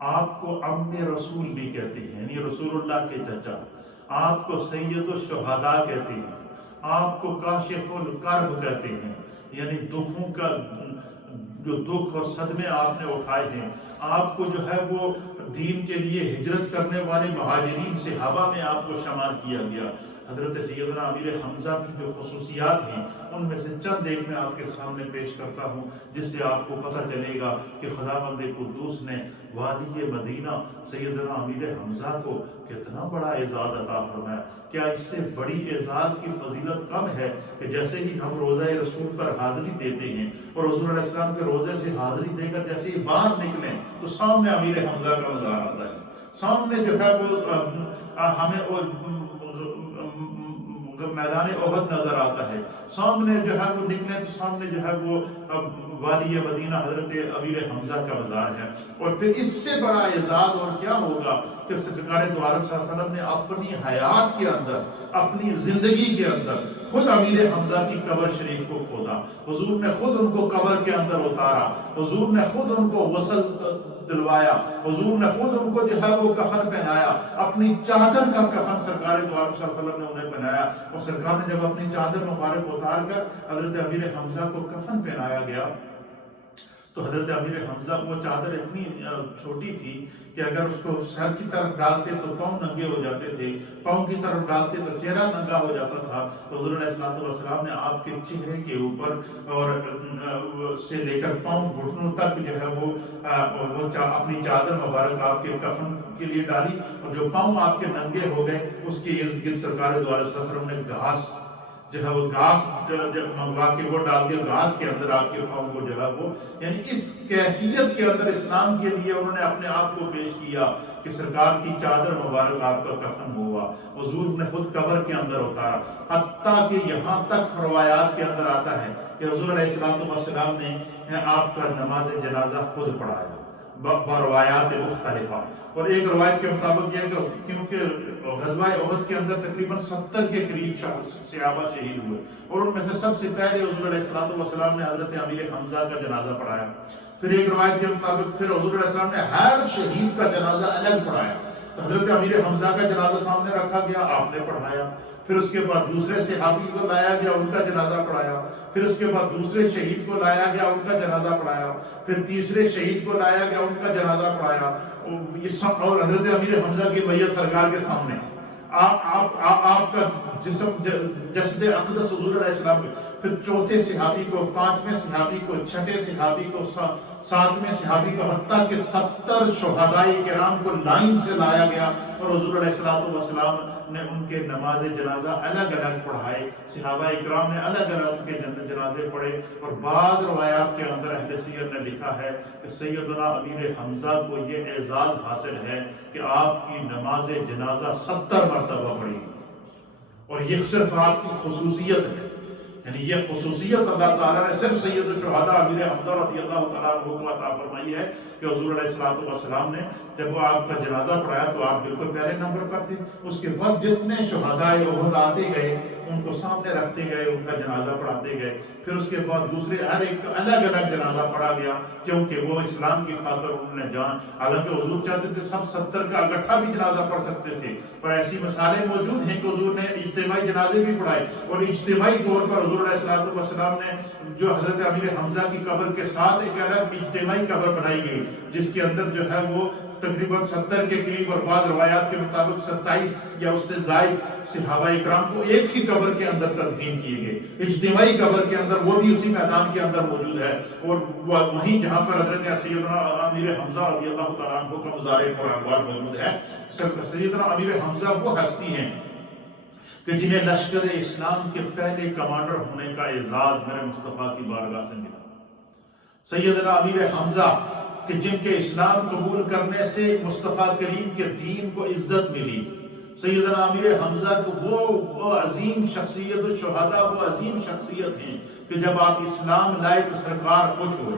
آپ کو عم رسول بھی کہتے ہیں، یعنی رسول اللہ کے چچا، آپ کو سید الشہداء کہتے ہیں، آپ کو کاشف الکرب کہتے ہیں، یعنی دکھوں کا جو دکھ اور صدمے آپ نے اٹھائے ہیں، آپ کو جو ہے وہ دین کے لیے ہجرت کرنے والے مہاجرین صحابہ میں آپ کو شمار کیا گیا۔ حضرت سیدنا امیر حمزہ کی جو خصوصیات ہیں ان میں سے چند ایک میں آپ کے سامنے پیش کرتا ہوں، جس سے آپ کو پتہ چلے گا کہ خداوند قدوس نے والی مدینہ سیدنا امیر حمزہ کو کتنا بڑا اعزاز عطا فرمایا۔ کیا اس سے بڑی اعزاز کی فضیلت کم ہے کہ جیسے ہی ہم روزہ رسول پر حاضری دیتے ہیں اور حضور علیہ السلام کے روزے سے حاضری دے کر جیسے ہی باہر نکلیں تو سامنے امیر حمزہ کا مزار آتا ہے، سامنے جو ہے وہ ہمیں میدان احد نظر آتا ہے، سامنے جو ہے وہ نکلے تو سامنے جو ہے وہ والی مدینہ حضرت امیر حمزہ کا مزار ہے۔ اور پھر اس سے بڑا اعزاز اور کیا ہوگا کہ سرکار دو عالم صلی اللہ علیہ وسلم نے اپنی حیات کے اندر، اپنی زندگی کے اندر خود امیر حمزہ کی قبر شریف کو کھودا، حضور نے خود ان کو قبر کے اندر اتارا، حضور نے خود ان کو غسل دلوایا، حضور نے خود ان کو جو ہے وہ کفن پہنایا، اپنی چادر کا کفن سرکار دو عالم صلی اللہ علیہ وسلم نے انہیں پہنایا، اور سرکار نے جب اپنی چادر مبارک اتار کر حضرت امیر حمزہ کو کفن پہنایا گیا تو حضرت امیر حمزہ وہ چادر اتنی چھوٹی تھی کہ اگر اس کو سر کی طرف ڈالتے تو پاؤں ننگے ہو جاتے تھے، پاؤں کی طرف ڈالتے تو چہرہ ننگا ہو جاتا تھا۔ تو حضور علیہ السلام نے آپ کے چہرے کے اوپر اور سے لے کر پاؤں گھٹنوں تک جو ہے وہ اپنی چادر مبارک آپ کے کفن کے لیے ڈالی، اور جو پاؤں آپ کے ننگے ہو گئے اس کے ارد گرد سرکار دو علیہ وسلم نے گھاس جو ہے وہ گھاس منگوا کے وہ ڈال کے گھاس کے اندر آپ کے پاؤں کو جو ہے وہ، یعنی اس کیفیت کے اندر اسلام کے لیے انہوں نے اپنے آپ کو پیش کیا کہ سرکار کی چادر مبارک آپ کا کفن ہوا، حضور نے خود قبر کے اندر اتارا، حتیٰ کہ یہاں تک روایات کے اندر آتا ہے کہ حضور علیہ السلام نے آپ کا نماز جنازہ خود پڑھایا بروایات مختلفہ۔ اور ایک روایت کے مطابق یہ کہ کیونکہ غزوہ احد کے اندر تقریباً 70 کے قریب صحابہ شہید ہوئے، اور ان میں سے سب سے پہلے حضور علیہ السلام نے حضرت امیر حمزہ کا جنازہ پڑھایا۔ پھر ایک روایت کے مطابق پھر حضور علیہ السلام نے ہر شہید کا جنازہ الگ پڑھایا، تو حضرت امیر حمزہ کا جنازہ سامنے رکھا گیا، آپ نے پڑھایا، پھر اس کے بعد دوسرے صحابی کو لایا گیا، ان کا جنازہ پڑھایا، پھر اس کے بعد دوسرے شہید کو لایا گیا، ان کا جنازہ پڑھایا، پھر تیسرے شہید کو لایا گیا، ان کا جنازہ پڑھایا، اور حضرت امیر حمزہ کی میت سرکار کے سامنے آپ کا جسم جسد اقدس حضور علیہ السلام، پھر چوتھے صحابی کو، پانچویں صحابی کو، چھٹے صحابی کو، ساتویں صحابی کو، حتیٰ کہ 70 شہدائے کرام کو لائن سے لایا گیا، اور حضور علیہ السلام نے ان کے نماز جنازہ الگ الگ پڑھائے، صحابہ اکرام نے الگ الگ ان کے جنازے پڑھے۔ اور بعض روایات کے اندر اہل سیر نے لکھا ہے کہ سیدنا امیر حمزہ کو یہ اعزاز حاصل ہے کہ آپ کی نماز جنازہ 70 مرتبہ پڑھی، اور یہ صرف آپ کی خصوصیت ہے، یعنی یہ خصوصیت اللہ تعالیٰ نے صرف سید الشہداء امیر حمزہ رضی اللہ تعالیٰ عنہ کو عطا فرمائی ہے کہ حضور علیہ السلام نے جب وہ آپ کا جنازہ پڑھایا تو آپ بالکل پہلے نمبر پر تھے، اس کے بعد جتنے شہداء احد آتے گئے ان کو سامنے رکھتے گئے، ان کا جنازہ پڑھاتے گئے، پھر اس کے بعد دوسرے ہر ایک الگ الگ جنازہ پڑھا گیا، کیونکہ وہ اسلام کی خاطر انہوں نے جان، حالانکہ حضور چاہتے تھے سب 70 کا اکٹھا بھی جنازہ پڑھ سکتے تھے، پر ایسی مثالیں موجود ہیں کہ حضور نے اجتماعی جنازے بھی پڑھائے، اور اجتماعی طور پر حضور علیہ السلام نے جو حضرت امیر حمزہ کی قبر کے ساتھ ایک الگ اجتماعی قبر بنائی گئی، جس کے اندر جو ہے وہ تقریباً 70 کے قریب، اور بعض روایات کے مطابق 27 یا اس سے زائد صحابہ اکرام کو ایک ہی قبر کے اندر تدفین کیے گئے، اجتماعی قبر کے اندر، وہ بھی اسی میدان کے اندر موجود ہے، اور وہیں جہاں پر حضرت سیدنا امیر حمزہ رضی اللہ تعالیٰ عنہ کا مزار پرانوار موجود ہے۔ سیدنا امیر حمزہ وہ ہستی ہیں کہ جنہیں لشکر اسلام کے پہلے کمانڈر ہونے کا اعزاز میرے مصطفیٰ کی بارگاہ سے ملا۔ سیدنا امیر حمزہ کہ جن کے اسلام قبول کرنے سے مصطفیٰ کریم کے دین کو عزت ملی، سیدنا امیر حمزہ کو وہ عظیم شخصیت، الشہداء وہ عظیم شخصیت ہیں کہ جب آپ اسلام لائے تو سرکار خوش ہوئے،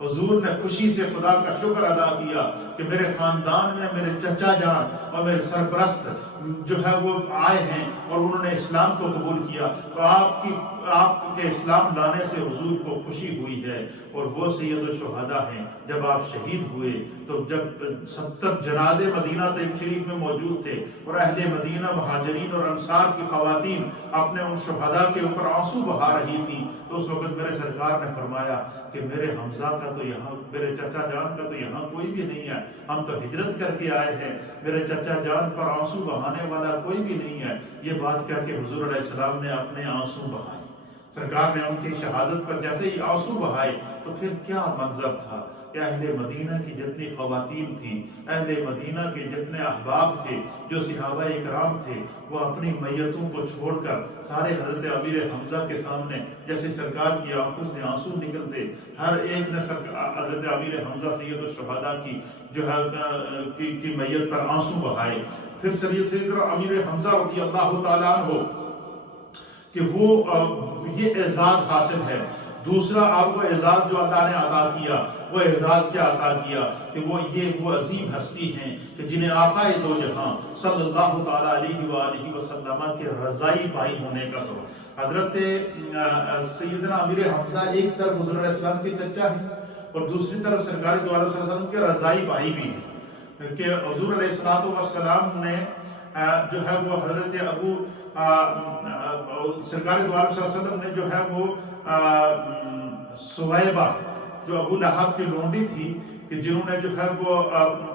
حضور نے خوشی سے خدا کا شکر ادا کیا کہ میرے خاندان میں میرے چچا جان اور میرے سرپرست جو ہے وہ آئے ہیں اور انہوں نے اسلام کو قبول کیا، تو آپ کے اسلام لانے سے حضور کو خوشی ہوئی ہے، اور وہ سید الشہداء ہیں۔ جب آپ شہید ہوئے تو جب 70 جنازے مدینہ طیب شریف میں موجود تھے، اور اہل مدینہ مہاجرین اور انصار کی خواتین اپنے ان شہداء کے اوپر آنسو بہا رہی تھیں، تو اس وقت میرے سرکار نے فرمایا کہ میرے حمزہ کا تو یہاں، میرے چچا جان کا تو یہاں کوئی بھی نہیں ہے، ہم تو ہجرت کر کے آئے ہیں، میرے چچا جان پر آنسو بہانے والا کوئی بھی نہیں ہے۔ یہ بات کہہ کے حضور علیہ السلام نے اپنے آنسو بہائے۔ سرکار نے ان کی شہادت پر جیسے ہی آنسو بہائے تو پھر کیا منظر تھا کہ اہل مدینہ کی جتنی خواتین تھیں، اہل مدینہ کے جتنے احباب تھے، جو صحابہ اکرام تھے، وہ اپنی میتوں کو چھوڑ کر سارے حضرت امیر حمزہ کے سامنے جیسے سرکار کی آنکھوں سے آنسو نکلتے، ہر ایک نے حضرت امیر حمزہ سید الشہداء کی جو ہے کی میت پر آنسو بہائے۔ پھر سیدنا امیر حمزہ رضی اللہ تعالیٰ عنہ کہ وہ یہ اعزاز حاصل ہے۔ دوسرا آپ کو اعزاز جو اللہ نے عطا کیا، وہ اعزاز کیا عطا کیا کہ وہ عظیم ہستی ہیں کہ جنہیں آقا دو جہاں صلی اللہ تعالیٰ علیہ وآلہ وسلم کے رضائی بھائی ہونے کا سبب۔ حضرت سیدنا امیر حمزہ ایک طرف حضور علیہ السلام کے چچا ہیں اور دوسری طرف سرکار دو عالم صلی اللہ علیہ وسلم کے رضائی بھائی بھی ہیں کہ حضور علیہ السلام نے جو ہے وہ حضرت سرکار دو عالم صلی اللہ علیہ وسلم نے جو ہے وہ سویبہ جو ابو لہب کی لونڈی تھی کہ جنہوں نے جو ہے وہ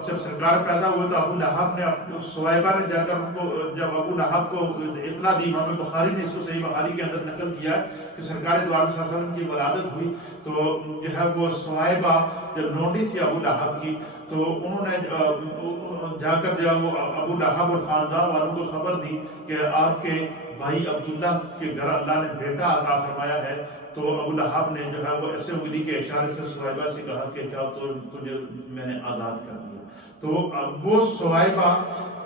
جب سرکار پیدا ہوئے تو ابو لہب نے سویبہ نے جا کر ان کو جب ابو لہب کو اطلاع دی، امام بخاری نے اس کو صحیح بخاری کے اندر نقل کیا ہے کہ سرکار دو عالم صلی اللہ علیہ وسلم کی ولادت ہوئی تو جو ہے وہ سویبہ جب لونڈی تھی ابو لہب کی تو انہوں نے جا کر جو وہ ابو لہب اور خاندان والوں کو خبر دی کہ آپ کے بھائی عبداللہ کے گھر اللہ نے بیٹا عطا فرمایا ہے۔ تو ابو لہب نے جو ہے وہ ایسے انگلی کے اشارے سے سویبہ سے کہا کہ جاؤ تو تجھے میں نے آزاد کر دیا۔ تو وہ سویبہ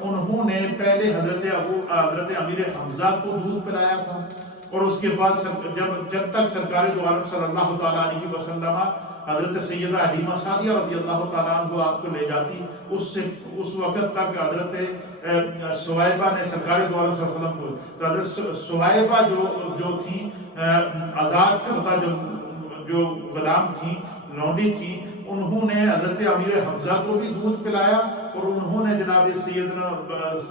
انہوں نے پہلے حضرت امیر حمزہ کو دودھ پلایا تھا اور اس کے بعد جب تک سرکار دو عالم صلی اللہ تعالیٰ علیہ وسلم حضرت سیدہ حلیمہ سعدیہ رضی اللہ تعالیٰ عنہ آپ کو لے جاتی، اس وقت تک حضرت سویبہ نے سرکار دو عالم صلی اللہ علیہ وسلم کو تو حضرت سویبہ جو تھی آزاد کرتا جو غلام تھی، لونڈی تھی، انہوں نے حضرت امیر حمزہ کو بھی دودھ پلایا اور انہوں نے جناب سیدنا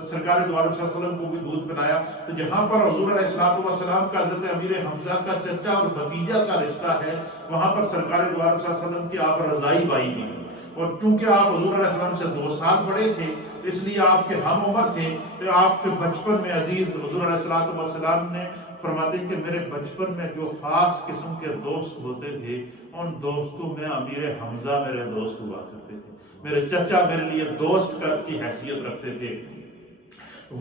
سرکار دو عالم صلی اللہ علیہ وسلم کو بھی دودھ پلایا۔ تو جہاں پر حضور علیہ السلام کا حضرت امیر حمزہ کا چچا اور بھتیجا کا رشتہ ہے، وہاں پر سرکار دو عالم صلی اللہ علیہ وسلم کی آپ رضائی بھائی بھی ہیں اور چونکہ آپ حضور علیہ السلام سے 2 سال بڑے تھے اس لیے آپ کے ہم عمر تھے کہ آپ کے بچپن میں عزیز حضور علیہ السلام نے فرماتے ہیں کہ میرے بچپن میں جو خاص قسم کے دوست ہوتے تھے ان دوستوں میں امیر حمزہ میرے دوست ہوا کرتے تھے، میرے چچا میرے لیے دوست کی حیثیت رکھتے تھے۔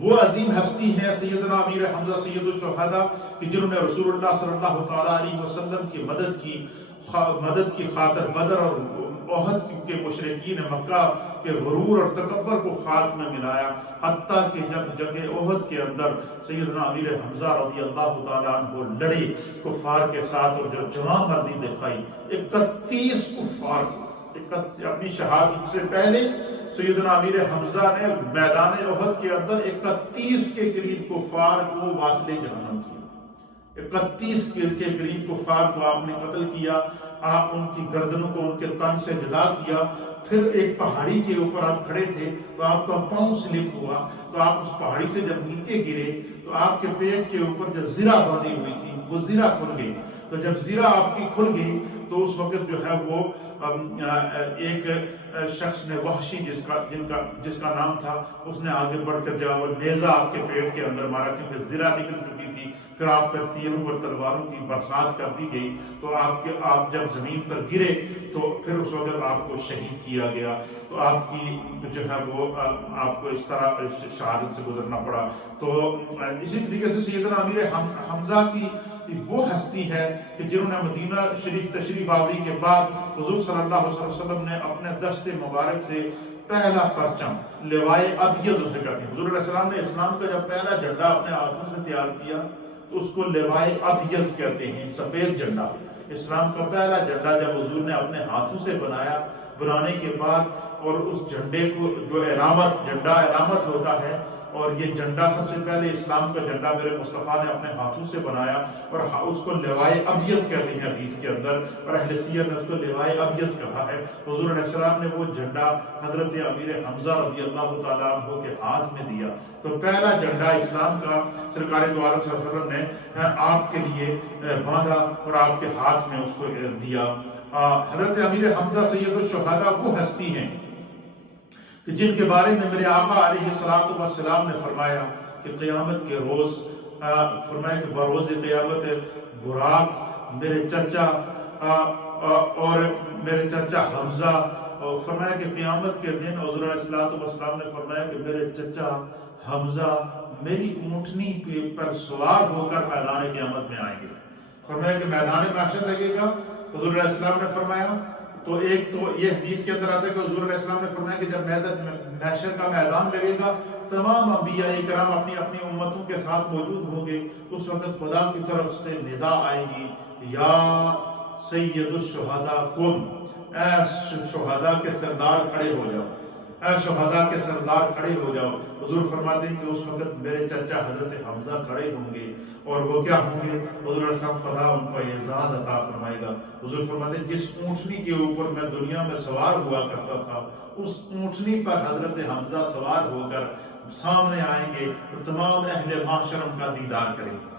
وہ عظیم ہستی ہیں سیدنا امیر حمزہ سید الشہداء کہ جنہوں نے رسول اللہ صلی اللہ تعالیٰ علیہ وسلم کی مدد کی خاطر بدر اور احد کے مشرکین مکہ کے غرور اور تکبر کو خاک میں ملایا، حتیٰ کہ جب جنگ احد کے اندر سیدنا امیر حمزہ رضی اللہ تعالیٰ عنہ لڑے کفار کے ساتھ اور جو جوان مردی دکھائی 31 کفار اپنی شہادت سے پہلے سیدنا امیر حمزہ نے میدان احد کے اندر 31 کے قریب کفار کو واصل جہنم کیا، 31 کے قریب کفار کو آپ نے قتل کیا، آپ ان کی گردنوں کو ان کے تن سے جدا کیا۔ پھر ایک پہاڑی کے اوپر آپ کھڑے تھے تو آپ کا پاؤں سلپ ہوا تو آپ اس پہاڑی سے جب نیچے گرے تو آپ کے پیٹ کے اوپر جو زرہ باندھی ہوئی تھی وہ زرہ کھل گئی، تو جب زرہ آپ کی کھل گئی تو اس وقت جو ہے وہ ایک شخص نے وحشی جس کا نام تھا اس نے آگے بڑھ کر جا وہ نیزہ آپ کے پیٹ کے اندر مارا کیونکہ زرہ نکل چکی تھی۔ پھر آپ پر تیروں اور تلواروں کی برسات کر دی گئی تو آپ جب زمین پر گرے تو پھر اس وقت آپ کو شہید کیا گیا، تو آپ کی جو ہے وہ آپ کو اس طرح شہادت سے گزرنا پڑا۔ تو اسی طریقے سے سیدنا امیر حمزہ کی وہ ہستی ہے کہ جنہوں نے مدینہ شریف تشریف آوری کے بعد حضور صلی اللہ علیہ وسلم نے اپنے دست مبارک سے پہلا پرچم لوائے ابیض اسے کہتے ہیں، حضور علیہ السلام نے اسلام کا جب پہلا جھنڈا اپنے ہاتھوں سے تیار کیا تو اس کو لوائے ابیض کہتے ہیں، سفید جھنڈا۔ اسلام کا پہلا جھنڈا جب حضور نے اپنے ہاتھوں سے بنانے کے بعد اور اس جھنڈے کو جو جھنڈا علامت ہوتا ہے، اور یہ جھنڈا سب سے پہلے اسلام کا جھنڈا میرے مصطفیٰ نے اپنے ہاتھوں سے بنایا اور اس کو لوائے ابیض کہتے ہیں حدیث کے اندر، اور اہل سیر نے اس کو لوائے ابیض کہا ہے۔ حضور علیہ السلام نے وہ جھنڈا حضرت امیر حمزہ رضی اللہ تعالیٰ عنہ کے ہاتھ میں دیا، تو پہلا جھنڈا اسلام کا سرکار دو عالم صلی اللہ علیہ وسلم نے آپ کے لیے باندھا اور آپ کے ہاتھ میں اس کو دیا۔ حضرت امیر حمزہ سید الشہداء وہ ہستی ہیں کہ جن کے بارے میں میرے آقا علیہ الصلوۃ والسلام نے فرمایا کہ قیامت کے روز فرمایا کہ بروز قیامت براق میرے چچا اور میرے چچا حمزہ، اور فرمایا کہ قیامت کے دن حضور علیہ الصلوۃ والسلام نے فرمایا کہ میرے چچا حمزہ میری اونٹنی پر سوار ہو کر میدان قیامت میں آئیں گے۔ فرمایا کہ میدان محشر لگے گا، حضور علیہ السلام نے فرمایا تو ایک تو یہ حدیث کے اندر آتا ہے کہ حضور علیہ السلام نے فرمایا کہ جب محشر کا میدان لگے گا تمام انبیاء کرام اپنی اپنی امتوں کے ساتھ موجود ہوں گے، اس وقت خدا کی طرف سے ندا آئے گی، یا سید الشہداء کن، اے شہداء کے سردار کھڑے ہو جاؤ، اے شہداء کے سردار کھڑے ہو جاؤ۔ حضور فرماتے ہیں کہ اس وقت میرے چچا حضرت حمزہ کھڑے ہوں گے، اور وہ کیا ہوں گے؟ حضور علیہ السلام خدا ان کو اعزاز عطا فرمائے گا۔ حضور فرماتے ہیں جس اونٹنی کے اوپر میں دنیا میں سوار ہوا کرتا تھا، اس اونٹنی پر حضرت حمزہ سوار ہو کر سامنے آئیں گے اور تمام اہل محشر ان کا دیدار کریں گے،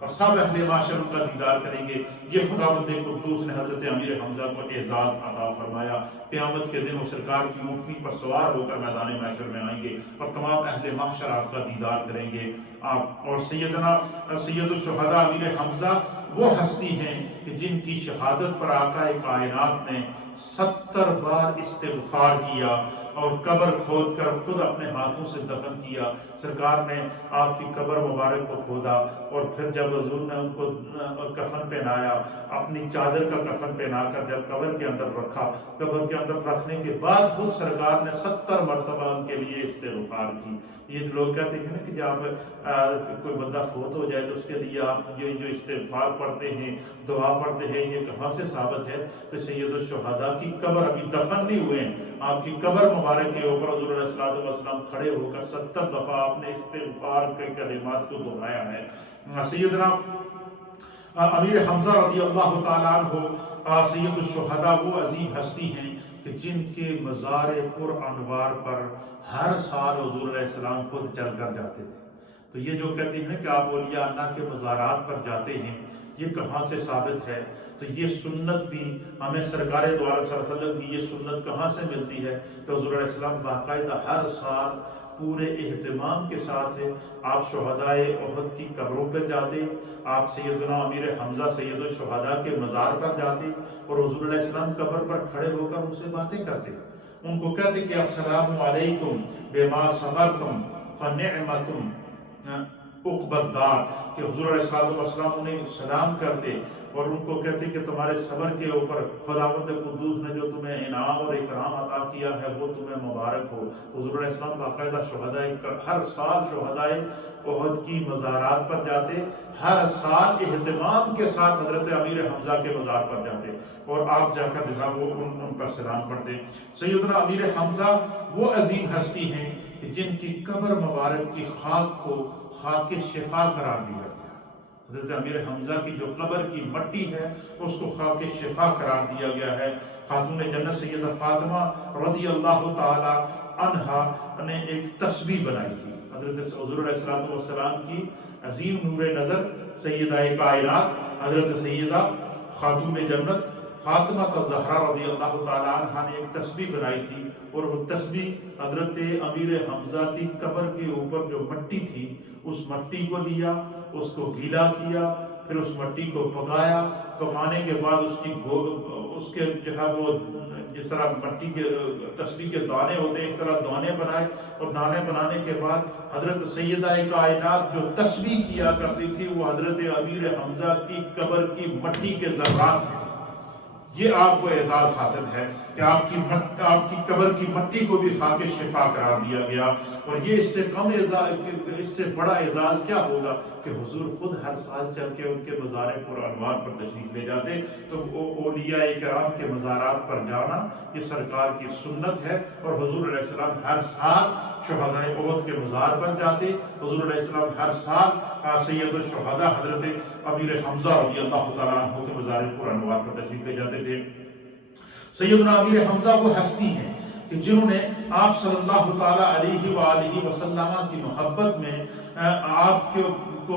اور سب اہل محشر ان کا دیدار کریں گے۔ یہ خداوند قدوس نے حضرت امیر حمزہ کو اعزاز عطا فرمایا۔ قیامت کے دن وہ سرکار کی اونٹنی پر سوار ہو کر میدان محشر میں آئیں گے اور تمام اہل محشر آپ کا دیدار کریں گے آپ۔ اور سیدنا سید الشہداء امیر حمزہ وہ ہستی ہیں کہ جن کی شہادت پر آقا کائنات نے 70 بار استغفار کیا اور قبر کھود کر خود اپنے ہاتھوں سے دفن کیا۔ سرکار نے آپ کی قبر مبارک کو کھودا، اور پھر جب حضور نے ان کو کفن پہنایا، اپنی چادر کا کفن پہنا کر جب قبر کے اندر رکھا، قبر کے اندر رکھنے کے بعد خود سرکار نے 70 مرتبہ ان کے لیے استغفار کی۔ یہ لوگ کہتے ہیں نا کہ جب کوئی بندہ فوت ہو جائے تو اس کے لیے آپ جو استغفار پڑھتے ہیں، دعا پڑھتے ہیں، یہ کہاں سے ثابت ہے؟ تو سید الشہداء کی قبر ابھی دفن نہیں ہوئے ہیں، آپ کی قبر مبارک کے اوپر حضور علیہ الصلوۃ والسلام کھڑے ہو کر 70 دفعہ آپ نے استغفار کے کلمات کو دہرایا ہے۔ سیدنا امیر حمزہ رضی اللہ تعالیٰ عنہ سید الشہداء وہ عظیم ہستی ہیں کہ جن کے مزار پر انوار پر ہر سال حضور علیہ السلام خود چل کر جاتے تھے۔ تو یہ جو کہتے ہیں کہ آپ اولیاء اللہ کے مزارات پر جاتے ہیں، یہ کہاں سے ثابت ہے؟ تو یہ سنت بھی ہمیں سرکار دو عالم صلی اللہ علیہ وسلم کی یہ سنت کہاں سے ملتی ہے کہ حضور علیہ السلام باقاعدہ ہر سال پورے اہتمام کے ساتھ آپ شہدائے احد کی قبروں پر جاتے، آپ سیدنا امیر حمزہ سید الشہداء کے مزار پر جاتے اور حضور علیہ السلام قبر پر کھڑے ہو کر ان سے باتیں کرتے، ان کو کہتے کہ السلام علیکم بما صبرتم فنعمتم عقبی الدار، کہ حضور علیہ السلام انہیں سلام کرتے اور ان کو کہتے کہ تمہارے صبر کے اوپر خداوند قدوس نے جو تمہیں انعام اور اکرام عطا کیا ہے وہ تمہیں مبارک ہو۔ حضور علیہ السلام باقاعدہ ہر سال شہدائے احد کی مزارات پر جاتے، ہر سال اہتمام کے ساتھ حضرت امیر حمزہ کے مزار پر جاتے اور آپ جا کر وہ ان پر سلام پڑھتے۔ سیدنا امیر حمزہ وہ عظیم ہستی ہیں کہ جن کی قبر مبارک کی خاک کو خاک شفا قرار دیا گیا۔ حضرت امیر حمزہ کی جو قبر کی مٹی ہے اس کو خاک شفا قرار دیا گیا ہے۔ خاتون جنت سیدہ فاطمہ رضی اللہ تعالی عنہا نے ایک تسبیح بنائی تھی۔ حضرت حضور علیہ السلام کی عظیم نور نظر سیدہ کائنات حضرت سیدہ خاتون جنت فاطمہ الزہرا رضی اللہ تعالی عنہا نے ایک تسبیح بنائی تھی، اور وہ تسبیح حضرت امیر حمزہ کی قبر کے اوپر جو مٹی تھی اس مٹی کو لیا، اس کو گیلا کیا، پھر اس مٹی کو پکایا، پکانے کے بعد اس کے جو ہے وہ جس طرح مٹی کے تسبیح کے دانے ہوتے ہیں اس طرح دانے بنائے، اور دانے بنانے کے بعد حضرت سیدہ کائنات جو تسبیح کیا کرتی تھی وہ حضرت امیر حمزہ کی قبر کی مٹی کے ذرات ہیں۔ یہ آپ کو اعزاز حاصل ہے کہ آپ کی قبر کی مٹی کو بھی خاک شفا قرار دیا گیا، اور یہ اس سے کم اعزاز، اس سے بڑا اعزاز کیا ہوگا کہ حضور خود ہر سال چل کے ان کے مزار پر انوار پر تشریف لے جاتے۔ تو اولیاء کرام کے مزارات پر جانا یہ سرکار کی سنت ہے، اور حضور علیہ السلام ہر سال شہداء احد کے مزار پر جاتے، حضور علیہ السلام ہر سال سید الشہداء حضرت امیر حمزہ رضی اللہ تعالیٰ عنہ کے مزار پر انوار پر تشریف لے جاتے تھے۔ سیدنا امیر حمزہ وہ ہستی ہیں کہ جنہوں نے آپ صلی اللہ تعالیٰ علیہ وآلہ وسلم کی محبت میں آپ کو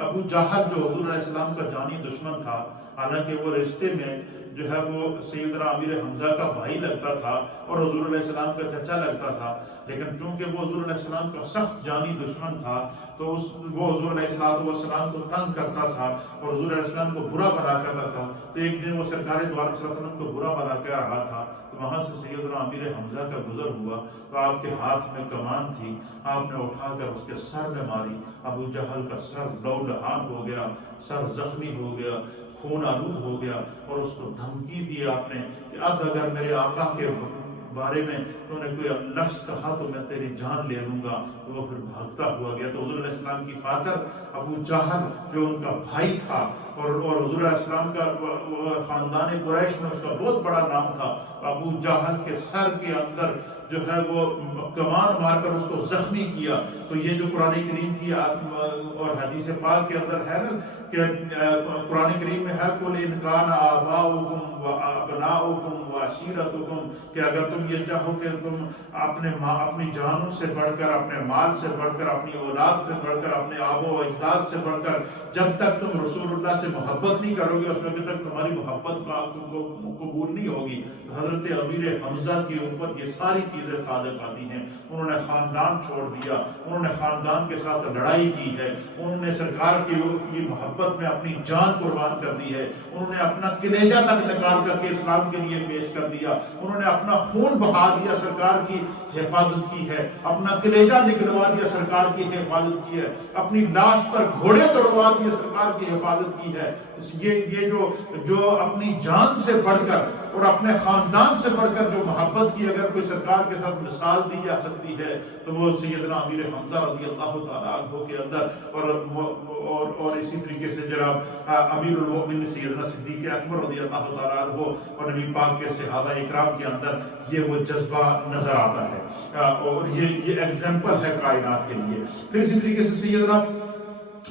ابو جہل جو حضور علیہ السلام کا جانی دشمن تھا، حالانکہ وہ رشتے میں جو ہے وہ سیدنا امیر حمزہ کا بھائی لگتا تھا اور حضور علیہ السلام کا چچا لگتا تھا، لیکن چونکہ وہ حضور علیہ السلام کا سخت جانی دشمن تھا تو وہ حضور علیہ السلام کو تنگ کرتا تھا اور حضور علیہ السلام کو برا بھلا کہتا تھا۔ تو ایک دن وہ سرکار دو عالم صلی اللہ علیہ وسلم کو برا بھلا کہہ رہا تھا، تو وہاں سے سیدنا امیر حمزہ کا گزر ہوا تو آپ کے ہاتھ میں کمان تھی، آپ نے اٹھا کر اس کے سر میں ماری، ابو جہل کا سر لہو ہو گیا، سر زخمی ہو گیا، خون آلود ہو گیا، اور اس کو دھمکی دی آپ نے کہ اب اگر میرے آقا کے بارے میں تو نے کوئی لفظ کہا تو میں تیری جان لے لوں گا۔ تو وہ پھر بھاگتا ہوا گیا۔ تو حضور علیہ السلام کی خاطر ابو جہل جو ان کا بھائی تھا اور حضور علیہ السلام کا خاندان قریش میں اس کا بہت بڑا نام تھا، ابو جہل کے سر کے اندر جو ہے وہ کمان مار کر اس کو زخمی کیا۔ تو یہ جو قرآن کریم کی اور حدیث پاک کے اندر ہے نا کہ قرآن کریم میں ہے قُلْ إِنْ كَانَ آبَاؤُكُمْ وَأَبْنَاؤُكُمْ وَعَشِيرَتُكُمْ کہ اگر تم یہ چاہو کہ تم اپنی جانوں سے بڑھ کر، اپنے مال سے بڑھ کر، اپنی اولاد سے بڑھ کر، اپنے آب و اجداد سے بڑھ کر، جب تک تم رسول اللہ سے محبت نہیں کرو گے اس وقت تک تمہاری محبت قبول نہیں ہوگی۔ تو حضرت امیر حمزہ کے اوپر یہ ساری چیزیں صادق آتی ہیں۔ انہوں نے خاندان چھوڑ دیا، انہوں نے خاندان کے ساتھ لڑائی کی ہے، انہوں نے سرکار کی محبت میں اپنی جان قربان کر دی ہے، انہوں نے اپنا کلیجہ تک نکال کر کے اسلام کے لیے پیش کر دیا، انہوں نے اپنا خون بہا دیا، سرکار کی حفاظت کی ہے، اپنا کلیجہ نکلوا دیا، سرکار کی حفاظت کی ہے، اپنی لاش پر گھوڑے توڑوا دیے، سرکار کی حفاظت کی ہے۔ یہ جو اپنی جان سے بڑھ کر اور اپنے خاندان سے بڑھ کر جو محبت کی اگر کوئی سرکار کے ساتھ مثال دی جا سکتی ہے تو وہ سیدنا امیر حمزہ رضی اللہ تعالیٰ عنہ کے اندر اور اسی طریقے سے جناب امیر المؤمنین سیدنا صدیق اکبر رضی اللہ تعالیٰ عنہ اور نبی پاک کے صحابہ اکرام کے اندر یہ وہ جذبہ نظر آتا ہے، اور یہ ایگزامپل ہے کائنات کے لیے۔ پھر اسی طریقے سے سیدنا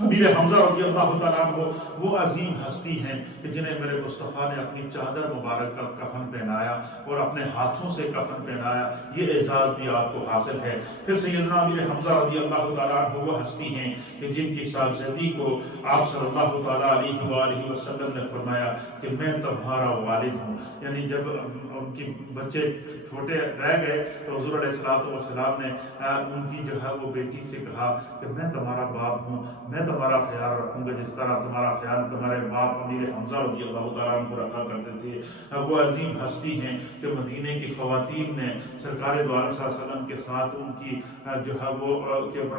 امیر حمزہ رضی اللہ تعالیٰ عنہ وہ عظیم ہستی ہیں کہ جنہیں میرے مصطفیٰ نے اپنی چادر مبارک کا کفن پہنایا اور اپنے ہاتھوں سے کفن پہنایا، یہ اعزاز بھی آپ کو حاصل ہے۔ پھر سیدنا امیر حمزہ رضی اللہ تعالیٰ عنہ وہ ہستی ہیں کہ جن کی سالزدگی کو آپ صلی اللہ تعالیٰ علیہ وآلہ وسلم نے فرمایا کہ میں تمہارا والد ہوں، یعنی جب ان کے بچے چھوٹے رہ گئے تو حضور علیہ السلام نے ان کی جو ہے وہ بیٹی سے کہا کہ میں تمہارا باپ ہوں، میں تمہارا خیال رکھوں گا جس طرح تمہارا خیال تمہارے باپ امیر حمزہ رضی اللہ تعالیٰ عنہ رکھا کرتے تھے۔ وہ عظیم ہستی ہیں کہ مدینے کی خواتین نے سرکار دو عالم صلی اللہ علیہ وسلم کے ساتھ ان کی جو ہے وہ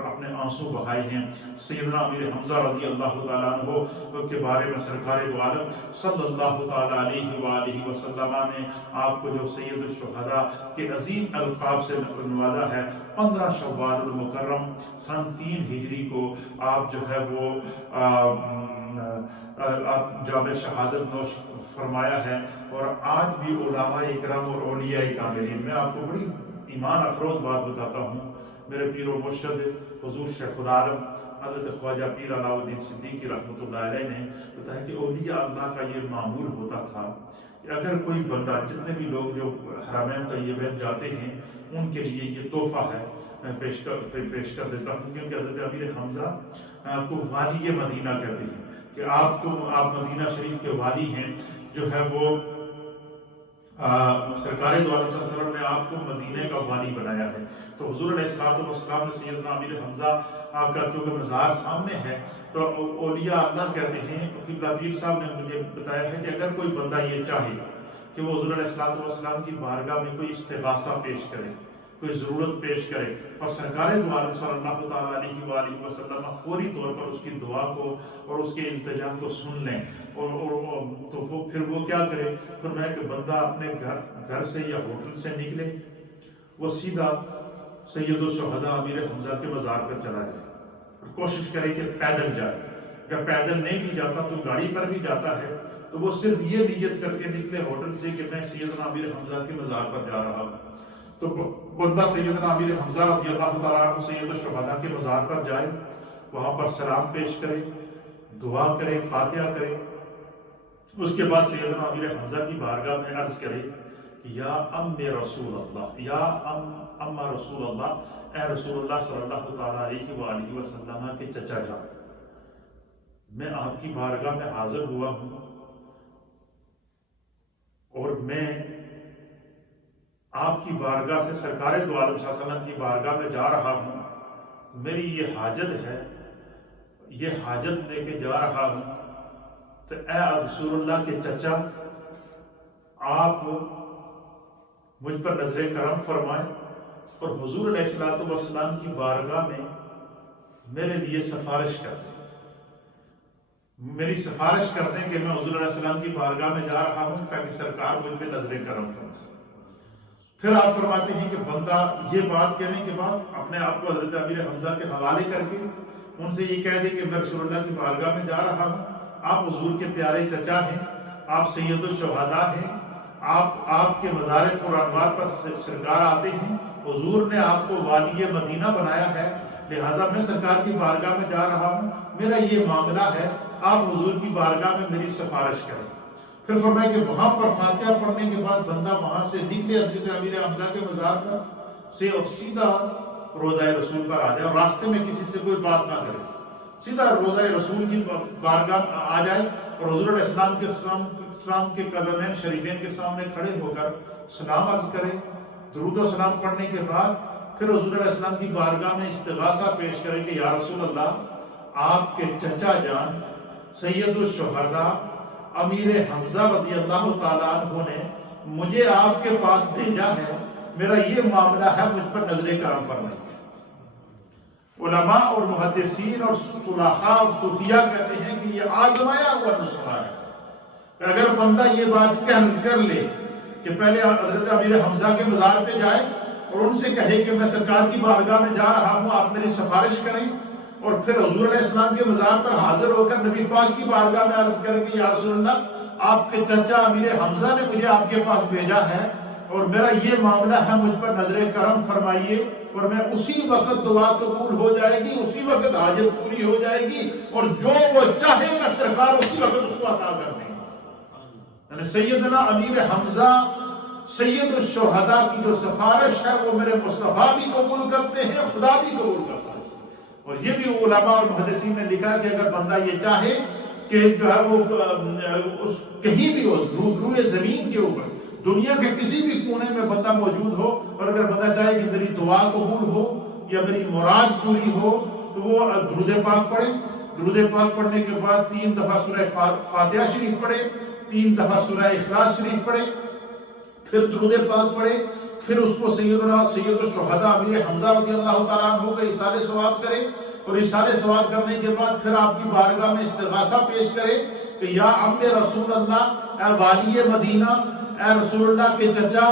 اپنے آنسو بہائے ہیں۔ سیدنا امیر حمزہ رضی اللہ تعالیٰ عنہ کے بارے میں سرکار دو عالم صلی اللہ تعالیٰ علیہ وآلہ وسلم نے آپ کو جو سید الشہداء کے عظیم القاب سے نوازا ہے، 15 شوال المکرم سن 3 ہجری کو آپ جو ہے وہ آپ جام شہادت نوش فرمایا ہے۔ اور آج بھی علماء اکرام اور اولیاء کاملین، میں آپ کو بڑی ایمان افروز بات بتاتا ہوں، میرے پیر و مرشد حضور شیخ العالم حضرت خواجہ پیر علاء الدین صدیقی رحمۃ اللہ علیہ نے بتایا کہ اولیاء اللہ کا یہ معمول ہوتا تھا کہ اگر کوئی بندہ، جتنے بھی لوگ جو حرمین طیبین جاتے ہیں ان کے لیے یہ تحفہ ہے، میں پیش کر دیتا ہوں، کیونکہ حضرت امیر حمزہ کو والی مدینہ کہتے ہیں کہ آپ مدینہ شریف کے والی ہیں، جو ہے وہ سرکار دو عالم صلی اللہ علیہ وسلم نے آپ کو مدینہ کا والی بنایا ہے۔ تو حضور علیہ السلام نے سیدنا امیر حمزہ کا چونکہ مزار سامنے ہے تو اولیاء اللہ کہتے ہیں، قبلہ پیر صاحب نے مجھے بتایا ہے کہ اگر کوئی بندہ یہ چاہے کہ وہ حضور علیہ السلام کی بارگاہ میں کوئی استغاثہ پیش کرے، کوئی ضرورت پیش کرے، اور سرکار دو عالم صلی اللہ تعالیٰ علیہ وآلہ وسلم فوری طور پر اس کی دعا کو اور اس کے التجا کو سن لیں، تو پھر وہ کیا کرے؟ فرمایا کہ بندہ اپنے گھر سے یا ہوٹل سے نکلے، وہ سیدھا سید الشہداء امیر حمزہ کے مزار پر چلا جائے، کوشش کرے کہ پیدل جائے، اگر پیدل نہیں بھی جاتا تو گاڑی پر بھی جاتا ہے تو وہ صرف یہ نیت کر کے نکلے ہوٹل سے کہ میں سیدنا امیر حمزہ کے مزار پر جا رہا ہوں، تو بندہ سیدنا امیر حمزہ رضی اللہ تعالیٰ عنہ سید الشہداء کے مزار پر جائے، وہاں پر سلام پیش کرے، دعا کرے، فاتحہ کرے، اس کے بعد سیدنا امیر حمزہ کی بارگاہ میں عرض کرے یا ام رسول اللہ، یا ام رسول اللہ، اے رسول اللہ صلی اللہ تعالیٰ علیہ وآلہ وسلم کے چچا جان، میں آپ کی بارگاہ میں حاضر ہوا ہوں اور میں آپ کی بارگاہ سے سرکار دو عالم صلی اللہ علیہ وسلم کی بارگاہ میں جا رہا ہوں، میری یہ حاجت ہے، یہ حاجت لے کے جا رہا ہوں، تو اے رسول اللہ کے چچا آپ مجھ پر نظر کرم فرمائیں اور حضور علیہ الصلوۃ والسلام کی بارگاہ میں میرے لیے سفارش کر دیں، میری سفارش کر دیں کہ میں حضور علیہ السلام کی بارگاہ میں جا رہا ہوں تاکہ سرکار مجھ پہ نظر کرم فرمائے۔ پھر آپ فرماتے ہیں کہ بندہ یہ بات کہنے کے بعد اپنے آپ کو حضرت امیر حمزہ کے حوالے کر کے ان سے یہ کہہ دے کہ میں رسول اللہ کی بارگاہ میں جا رہا ہوں، آپ حضور کے پیارے چچا ہیں، آپ سید الشہداء ہیں، آپ کے مزار پر انوار پر سرکار آتے ہیں، حضور نے آپ کو والی مدینہ بنایا ہے، لہٰذا میں سرکار کی بارگاہ میں جا رہا ہوں، میرا یہ معاملہ ہے، آپ حضور کی بارگاہ میں میری سفارش کریں۔ پھر فرمایا کہ وہاں پر فاتحہ پڑھنے کے بعد بندہ وہاں سے نکلے حضرت امیر حمزہ کے مزار پر سے اور سیدھا روضہ رسول پر آ جائے اور راستے میں کسی سے کوئی بات نہ کرے، سیدھا روضہ رسول کی بارگاہ آ جائے اور حضور علیہ السلام کے قدمین شریفین کے سامنے کھڑے ہو کر سلام عرض کرے، درود و سلام پڑھنے کے بعد پھر حضور علیہ السلام کی بارگاہ میں استغاثہ پیش کرے کہ یا رسول اللہ، آپ کے چچا جان سید الشہداء امیر حمزہ رضی اللہ تعالیٰ عنہ نے مجھے آپ کے پاس بھیجا ہے، میرا یہ معاملہ ہے، مجھ پر نظر کرم فرمائیے۔ علماء اور محدثین اور صلحاء اور صوفیاء کہتے ہیں کہ یہ آزمایا ہوا نسخہ ہے، اگر بندہ یہ بات کر لے کہ پہلے حضرت امیر حمزہ کے مزار پہ جائے اور ان سے کہے کہ میں سرکار کی بارگاہ میں جا رہا ہوں، آپ میری سفارش کریں، اور پھر حضور علیہ السلام کے مزار پر حاضر ہو کر نبی پاک کی بارگاہ میں عرض کریں کہ یا رسول اللہ، آپ کے چچا امیر حمزہ نے مجھے آپ کے پاس بھیجا ہے اور میرا یہ معاملہ ہے، مجھ پر نظر کرم فرمائیے، اور میں اسی وقت دعا قبول ہو جائے گی، اسی وقت حاجت پوری ہو جائے گی، اور جو وہ چاہے گا سرکار اسی وقت اس کو عطا کر دیں گے۔ یعنی سیدنا امیر حمزہ سید الشہداء کی جو سفارش ہے وہ میرے مصطفیٰ بھی قبول کرتے ہیں، خدا بھی قبول کرتا ہے۔ اور یہ بھی علماء اور محدثین نے لکھا ہے کہ اگر بندہ یہ چاہے کہ جو ہے وہ کہیں بھی ہو، روئے زمین کے اوپر، دنیا کے کسی بھی کونے میں بندہ موجود ہو، اور اگر بندہ چاہے کہ میری دعا قبول ہو یا میری مراد پوری ہو، تو وہ درود پاک پڑھے، درود پاک پڑھنے کے بعد 3 دفعہ سورہ فاتحہ شریف پڑھے، 3 دفعہ سورہ اخلاص شریف پڑھے، پھر درود پاک پڑھے، پھر اس کو سید الشہداء امیر حمزہ رضی اللہ تعالیٰ عنہ کا ایصال ثواب کرے، اور ایصال ثواب کرنے کے بعد پھر آپ کی بارگاہ میں استغاثہ پیش کرے کہ یا ام رسول اللہ، اے والی مدینہ، اے رسول اللہ کے چچا،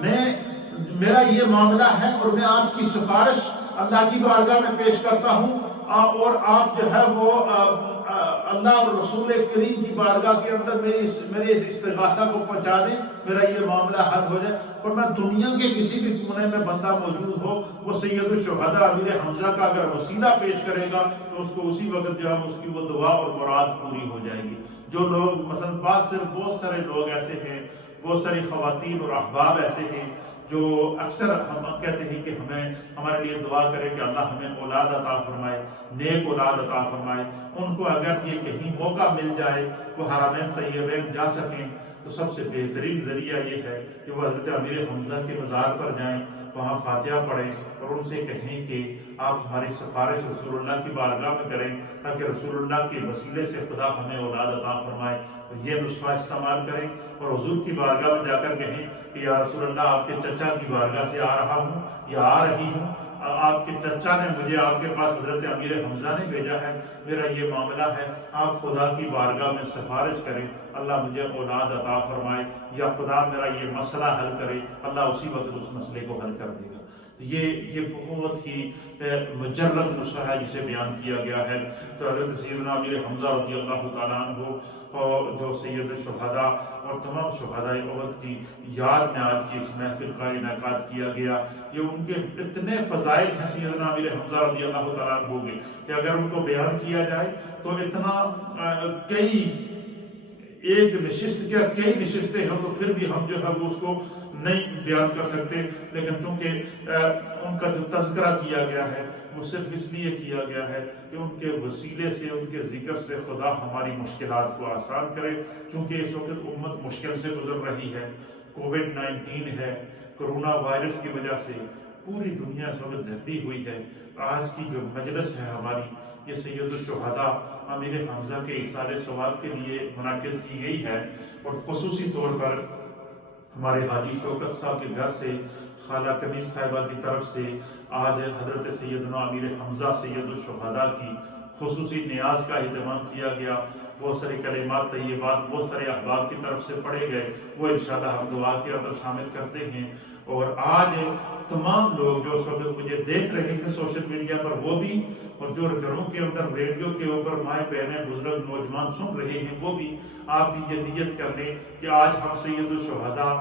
میرا یہ معاملہ ہے اور میں آپ کی سفارش اللہ کی بارگاہ میں پیش کرتا ہوں، اور آپ جو ہے وہ اللہ اور رسول کریم کی بارگاہ کے اندر میرے اس استغاثہ کو پہنچا دیں، میرا یہ معاملہ حل ہو جائے۔ اور میں دنیا کے کسی بھی کونے میں بندہ موجود ہو، وہ سید الشہداء امیر حمزہ کا اگر وسیلہ پیش کرے گا تو اس کو اسی وقت جو ہے اس کی وہ دعا اور مراد پوری ہو جائے گی۔ جو لوگ مثلا بہت سارے لوگ ایسے ہیں، بہت ساری خواتین اور احباب ایسے ہیں جو اکثر ہم کہتے ہیں کہ ہمارے لیے دعا کرے کہ اللہ ہمیں اولاد عطا فرمائے، نیک اولاد عطا فرمائے۔ ان کو اگر یہ کہیں موقع مل جائے وہ حرمین طیبین جا سکیں تو سب سے بہترین ذریعہ یہ ہے کہ وہ حضرت امیر حمزہ کے مزار پر جائیں، وہاں فاتحہ پڑھیں اور ان سے کہیں کہ آپ ہماری سفارش رسول اللہ کی بارگاہ میں کریں تاکہ رسول اللہ کے وسیلے سے خدا ہمیں اولاد عطا فرمائے۔ یہ نسخہ استعمال کریں اور حضور کی بارگاہ میں جا کر کہیں کہ یا رسول اللہ، آپ کے چچا کی بارگاہ سے آ رہا ہوں یا آ رہی ہوں، آپ کے چچا نے مجھے آپ کے پاس حضرت امیر حمزہ نے بھیجا ہے، میرا یہ معاملہ ہے، آپ خدا کی بارگاہ میں سفارش کریں، اللہ مجھے اولاد عطا فرمائے، یا خدا میرا یہ مسئلہ حل کرے، اللہ اسی وقت اس مسئلے کو حل کر دے گا۔ یہ بہت ہی مجرد نسخہ ہے جسے بیان کیا گیا ہے۔ تو حضرت سیدنا امیر حمزہ رضی اللہ تعالیٰ عنہ جو سید الشہداء اور تمام شہداء احد کی یاد میں آج کی اس محفل کا انعقاد کیا گیا، یہ ان کے اتنے فضائل ہیں سیدنا امیر حمزہ رضی اللہ تعالیٰ عنہ کے کہ اگر ان کو بیان کیا جائے تو اتنا کئی ایک نشست کیا کئی نشستیں ہیں تو پھر بھی ہم جو ہے وہ اس کو نہیں بیان کر سکتے، لیکن چونکہ ان کا جو تذکرہ کیا گیا ہے وہ صرف اس لیے کیا گیا ہے کہ ان کے وسیلے سے، ان کے ذکر سے خدا ہماری مشکلات کو آسان کرے، چونکہ اس وقت امت مشکل سے گزر رہی ہے، کووڈ-19 ہے، کرونا وائرس کی وجہ سے پوری دنیا اس وقت جھگڑی ہوئی ہے۔ آج کی جو مجلس ہے ہماری، یہ سید الشہداء امیر حمزہ کے ایصال ثواب کے لیے منعقد کی گئی ہے، اور خصوصی طور پر ہمارے حاجی شوکت صاحب کے گھر سے خالہ کنیز صاحبہ کی طرف سے آج حضرت سیدنا امیر حمزہ سید الشہداء کی خصوصی نیاز کا اہتمام کیا گیا۔ بہت سارے کلمات طیبات بہت سارے احباب کی طرف سے پڑھے گئے، وہ انشاءاللہ ہم دعا کے اندر شامل کرتے ہیں۔ اور آج تمام لوگ جو اس وقت مجھے دیکھ رہے ہیں سوشل میڈیا پر، وہ بھی، اور جو گھروں کے اندر ریڈیو کے اوپر مائیں بہنیں بزرگ نوجوان سن رہے ہیں، وہ بھی، آپ بھی یہ نیت کر لیں کہ آج ہم سید الشہداء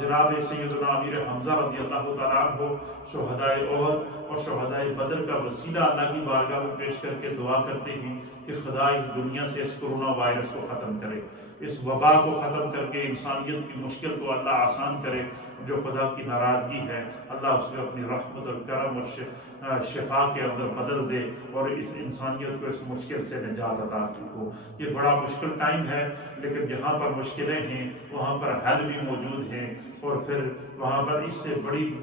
جناب سیدنا امیر حمزہ رضی اللہ تعالیٰ عنہ، شہدائے احد اور شہدائے بدر کا وسیلہ اللہ کی بارگاہ میں پیش کر کے دعا کرتے ہیں کہ خدا اس دنیا سے اس کرونا وائرس کو ختم کرے، اس وبا کو ختم کر کے انسانیت کی مشکل کو اللہ آسان کرے۔ جو خدا کی ناراضگی ہے اللہ اس کو اپنی رحمت اور کرم اور شفا کے اندر بدل دے، اور اس انسانیت کو اس مشکل سے نجات عطا ہو۔ یہ بڑا مشکل ٹائم ہے، لیکن جہاں پر مشکلیں ہیں وہاں پر حل بھی موجود ہیں، اور پھر وہاں پر اس سے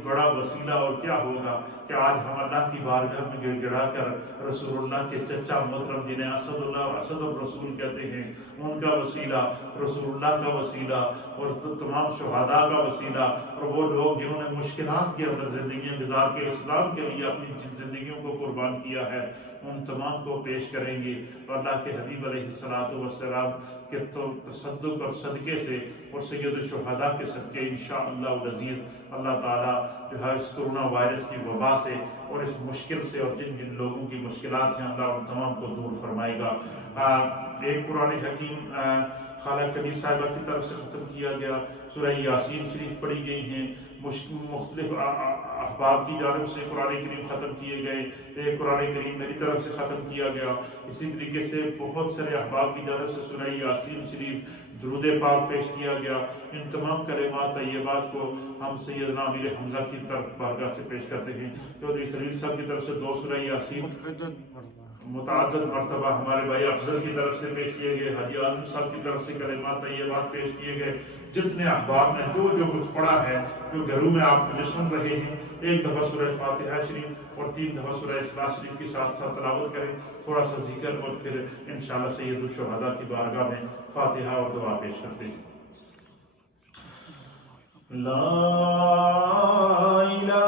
بڑا وسیلہ اور کیا ہوگا کہ آج ہم اللہ کی بارگاہ میں گڑ گڑا کر رسول اللہ کے چچا محترم جنہیں اسد اللہ اور اسد الرسول کہتے ہیں، ان کا وسیلہ، رسول اللہ کا وسیلہ، اور تمام شہداء کا وسیلہ، اور وہ لوگ جنہوں نے مشکلات کے اندر زندگیاں گزار کے اسلام کے لیے اپنی زندگیوں کو قربان کیا ہے، ان تمام کو پیش کریں گے، اور اللہ کے حبیب علیہ السلام کے تصدق اور صدقے سے اور سید الشہداء کے صدقے انشاءاللہ العزیز اللہ تعالیٰ جو ہے اس کرونا وائرس کی وبا سے اور اس مشکل سے، اور جن جن لوگوں کی مشکلات ہیں اللہ ان تمام کو دور فرمائے گا۔ ایک قرآن حکیم خالہ کنیز صاحبہ کی طرف سے ختم کیا گیا، سورہ یاسین شریف پڑھی گئی ہیں، مختلف احباب کی جانب سے قرآن کریم ختم کیے گئے، ایک قرآن کریم میری طرف سے ختم کیا گیا، اسی طریقے سے بہت سارے احباب کی جانب سے سورہ یاسین شریف، درود پاک پیش کیا گیا۔ ان تمام کلمات طیبات کو ہم سیدنا امیر حمزہ کی طرف بارگاہ سے پیش کرتے ہیں۔ چودھری خلیل صاحب کی طرف سے 2 سورہ یاسین متعدد مرتبہ ہمارے بھائی افضل کی طرف سے پیش کیے گئے، حاجی اعظم صاحب کی طرف سے کلمات طیبات پیش کیے گئے۔ جتنے احباب نے جو کچھ پڑھا ہے، جو گھروں میں آپ مجھے سن رہے ہیں، ایک دفعہ سورہ فاتحہ شریف اور 3 دفعہ سورہ اخلاص شریف کے ساتھ ساتھ تلاوت کریں، تھوڑا سا ذکر، اور پھر انشاءاللہ سید الشہداء کی بارگاہ میں فاتحہ اور دعا پیش کرتے ہیں۔ لا الہ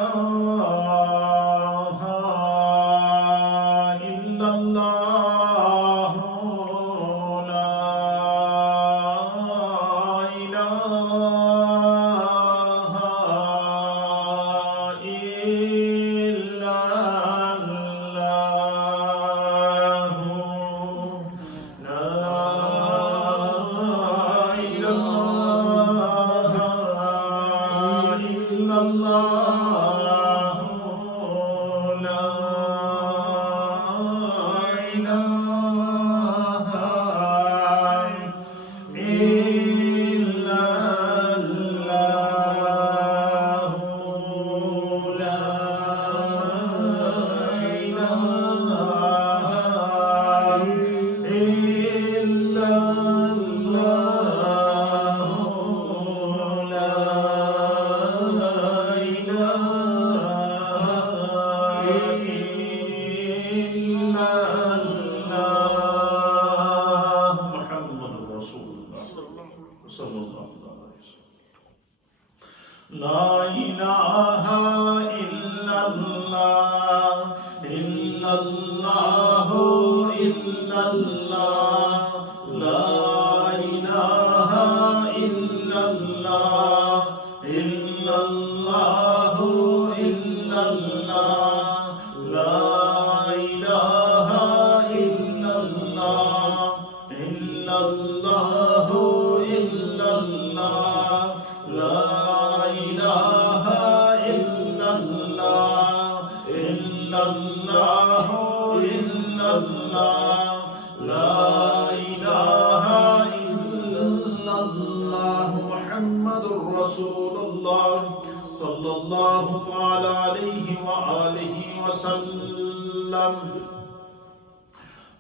رسول اللہ صلی اللہ تعالی علیہ وآلہ وسلم.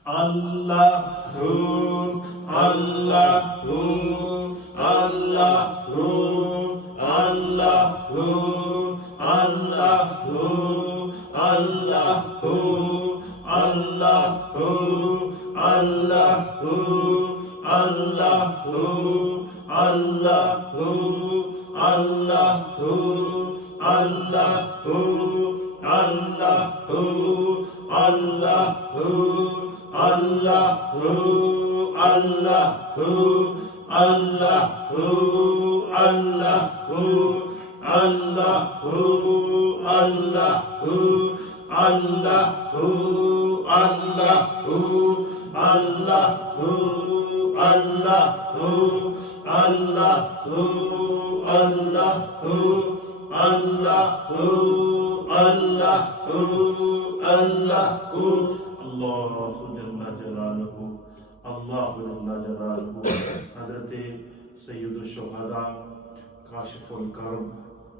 اللہ اللہ اللہ اللہ اللہ اللہ اللہ اللہ اللہ اللہ اللہ حضرت سید الشہداء کاشف الکرب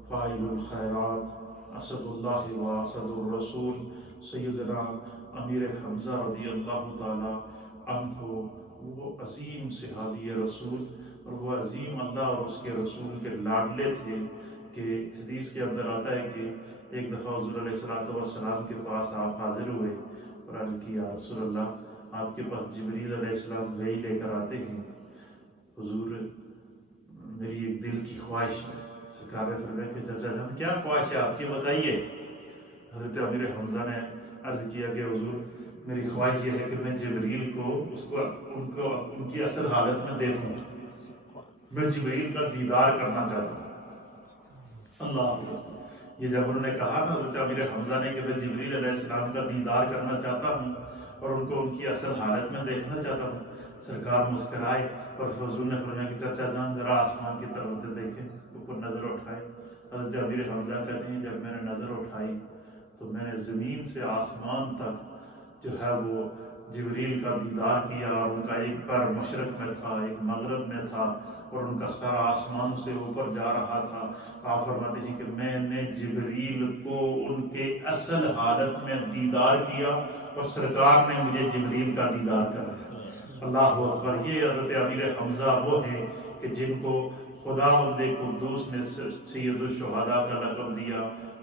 فاعل الخیرات اسد اللہ و اسد الرسول سیدنا امیر حمزہ رضی اللہ تعالی عنہ، وہ عظیم صحابی رسول اور وہ عظیم اللہ اور اس کے رسول کے لاڈلے تھے کہ حدیث کے اندر آتا ہے کہ ایک دفعہ حضور علیہ السلام کے پاس آپ حاضر ہوئے اور عرض کی یا رسول اللہ آپ کے پاس جبریل علیہ السلام وحی لے کر آتے ہیں، حضور میری ایک دل کی خواہش ہے. سرکار نے فرمایا کہ چچا جان کیا خواہش ہے آپ کی بتائیے. حضرت امیر حمزہ نے عرض کیا کہ حضور میری خواہش یہ ہے کہ میں جبریل کو ان کی اصل حالت میں دیکھوں، میں جبریل کا دیدار کرنا چاہتا ہوں. اللہ، یہ جب انہوں نے کہا نا حضرت امیر حمزہ نے کہ میں جبریل علیہ السلام کا دیدار کرنا چاہتا ہوں اور ان کو ان کی اصل حالت میں دیکھنا چاہتا ہوں، سرکار مسکرائے اور حضور نے فرمایا کہ چچا جان ذرا آسمان کی طرف دیکھیں، اوپر نظر اٹھائے. حضرت امیر حمزہ کہتے ہیں جب میں نے نظر اٹھائی تو میں نے زمین سے آسمان تک جو ہے وہ جبریل کا دیدار کیا، اور ان کا ایک پیر مشرق میں تھا ایک مغرب میں تھا اور ان کا سر آسمان سے اوپر جا رہا تھا. آپ فرماتے ہیں کہ میں نے جبریل کو ان کے اصل حالت میں دیدار کیا اور سرکار نے مجھے جبریل کا دیدار کرایا. اللہ اکبر. یہ حضرت امیر حمزہ وہ ہیں کہ جن کو خداوند قدوس نے سید الشہداء کا لقب دیا،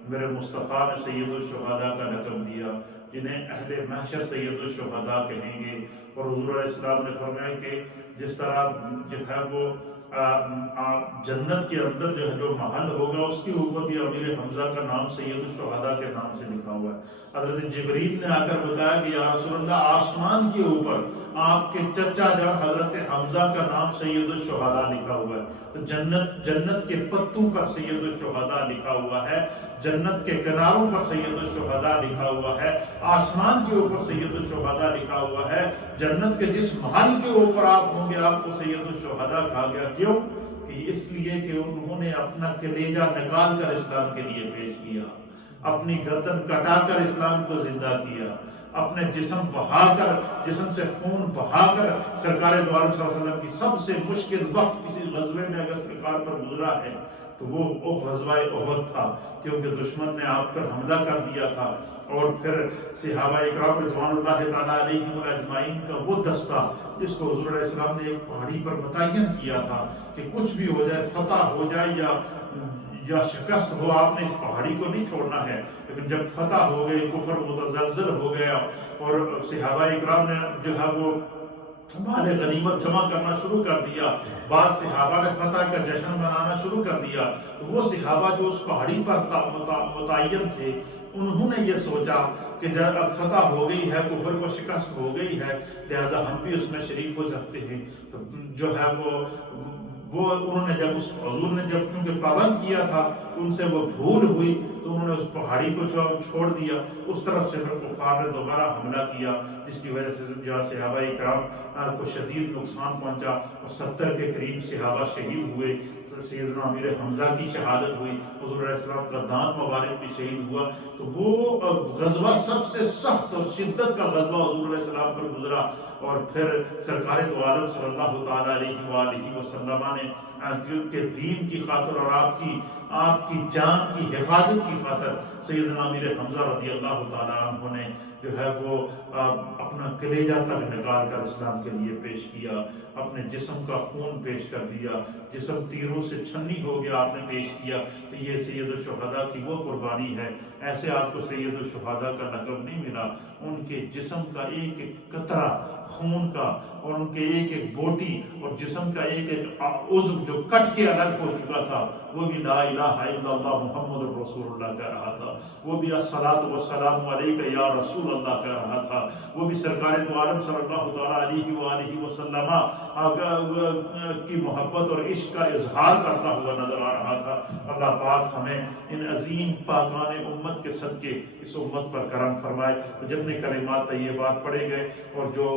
میرے مصطفیٰ نے سید الشہداء کا لقب دیا، جنہیں اہل محشر سید الشہداء کہیں گے. اور حضور علیہ السلام نے فرمایا کہ جس طرح جو ہے وہ جنت کے اندر جو ہے جو محل ہوگا اس کے اوپر بھی امیر حمزہ کا نام سید الشہداء کے نام سے لکھا ہوا ہے. حضرت جبریل نے آ کر بتایا کہ یا رسول اللہ آسمان کے اوپر آپ کے چچا جان حضرت حمزہ کا نام سید الشہداء لکھا ہوا ہے. تو جنت کے پتوں پر سید الشہداء لکھا ہوا ہے، جنت کے کناروں پر سید الشہداء لکھا ہوا ہے، آسمان کے اوپر سید الشہداء لکھا ہوا ہے. جنت کے جس محل کے اوپر آپ ہوں گے آپ کو سید الشہداء کہا گیا. کیوں؟ کہ اس لیے کہ انہوں نے اپنا کلیجہ نکال کر اسلام کے لیے پیش کیا، اپنی گردن کٹا کر اسلام کو زندہ کیا، اپنے جسم بہا کر، جسم سے خون بہا کر سرکار دو عالم صلی اللہ علیہ وسلم کی سب سے مشکل وقت کسی غزوے میں اگر سرکار پر گزرا ہے تو وہ غزوہ احد تھا، کیونکہ دشمن نے آپ پر حملہ کر دیا تھا. اور پھر صحابہ اکرام رضوان اللہ تعالیٰ علیہم اجمعین کا وہ دستہ جس کو حضور علیہ السلام نے ایک پہاڑی پر متعین کیا تھا کہ کچھ بھی ہو جائے، فتح ہو جائے یا شکست ہو، آپ نے اس پہاڑی کو نہیں چھوڑنا ہے. لیکن جب فتح ہو گئی، کفر متزلزل ہو گیا اور صحابہ اکرام نے جو ہے وہ مال غنیمت جمع کرنا شروع کر دیا، بعض صحابہ نے فتح کا جشن منانا شروع کر دیا، تو وہ صحابہ جو اس پہاڑی پر متعین تھے انہوں نے یہ سوچا کہ جب اب فتح ہو گئی ہے، کفر کو شکست ہو گئی ہے، لہٰذا ہم بھی اس میں شریک ہو سکتے ہیں. تو جو ہے وہ انہوں نے جب اس حضور نے جب چونکہ پابند کیا تھا ان سے وہ بھول ہوئی تو انہوں نے اس پہاڑی کو چھوڑ دیا. اس طرف سے پھر کفار نے دوبارہ حملہ کیا جس کی وجہ سے صحابہ اکرام کو شدید نقصان پہنچا اور 70 کے قریب صحابہ شہید ہوئے. سیدنا امیر حمزہ کی شہادت ہوئی، حضور علیہ السلام کا دانت مبارک بھی شہید ہوا، تو وہ غزوہ سب سے سخت اور شدت کا غزوہ حضور علیہ السلام پر گزرا، اور پھر سرکار دو عالم صلی اللہ تعالیٰ علیہ وآلہ وسلم نے کہ دین کی خاطر اور آپ کی جان کی حفاظت کی خاطر سیدنا امیر حمزہ رضی اللہ تعالیٰ عنہ نے جو ہے وہ اپنا کلیجہ تک نکال کر اسلام کے لیے پیش کیا، اپنے جسم کا خون پیش کر دیا، جسم تیروں سے چھنی ہو گیا آپ نے پیش کیا۔ تو یہ سید الشہداء کی وہ قربانی ہے، ایسے آپ کو سید الشہداء کا لقب نہیں ملا، ان کے جسم کا ایک ایک قطرہ خون کا اور ان کے ایک ایک بوٹی اور جسم کا ایک ایک عضو جو کٹ کے الگ ہو چکا تھا، وہ بھی لا الہ الا اللہ محمد رسول اللہ کہہ رہا تھا، وہ بھی الصلاۃ والسلام علیک یا رسول اللہ کہہ رہا تھا، وہ بھی سرکار دو عالم صلی اللہ تعالیٰ علیہ وآلہ وسلم کی محبت اور عشق کا اظہار کرتا ہوا نظر آ رہا تھا۔ اللہ پاک ہمیں ان عظیم پاکان امت کے صدقے اس امت پر کرم فرمائے۔ جتنے کلمات طیبات پڑھے گئے اور جو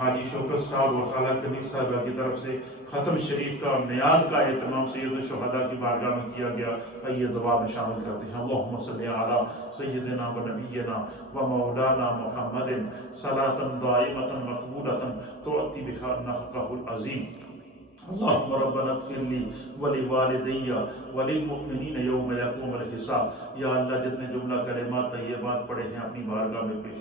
حاجی شوکت صاحب اور خالہ کنیز صاحبہ کی طرف سے ختم شریف کا اور نیاز کا اہتمام سید الشہداء کی بارگاہ میں کیا گیا، آئیے دعا میں شامل کرتے ہیں۔ اللہم صلی علی سیدنا و نبینا و مولانا محمد صلاۃ دائمۃ مقبولۃ تؤتی بہا حقہ العظیم۔ اللہم ربنا اغفر لی ولوالدی وللمؤمنین یوم یقوم الحساب۔ یا اللہ جتنے جملہ کلمات طیبات پڑھے ہیں اپنی بارگاہ میں پیش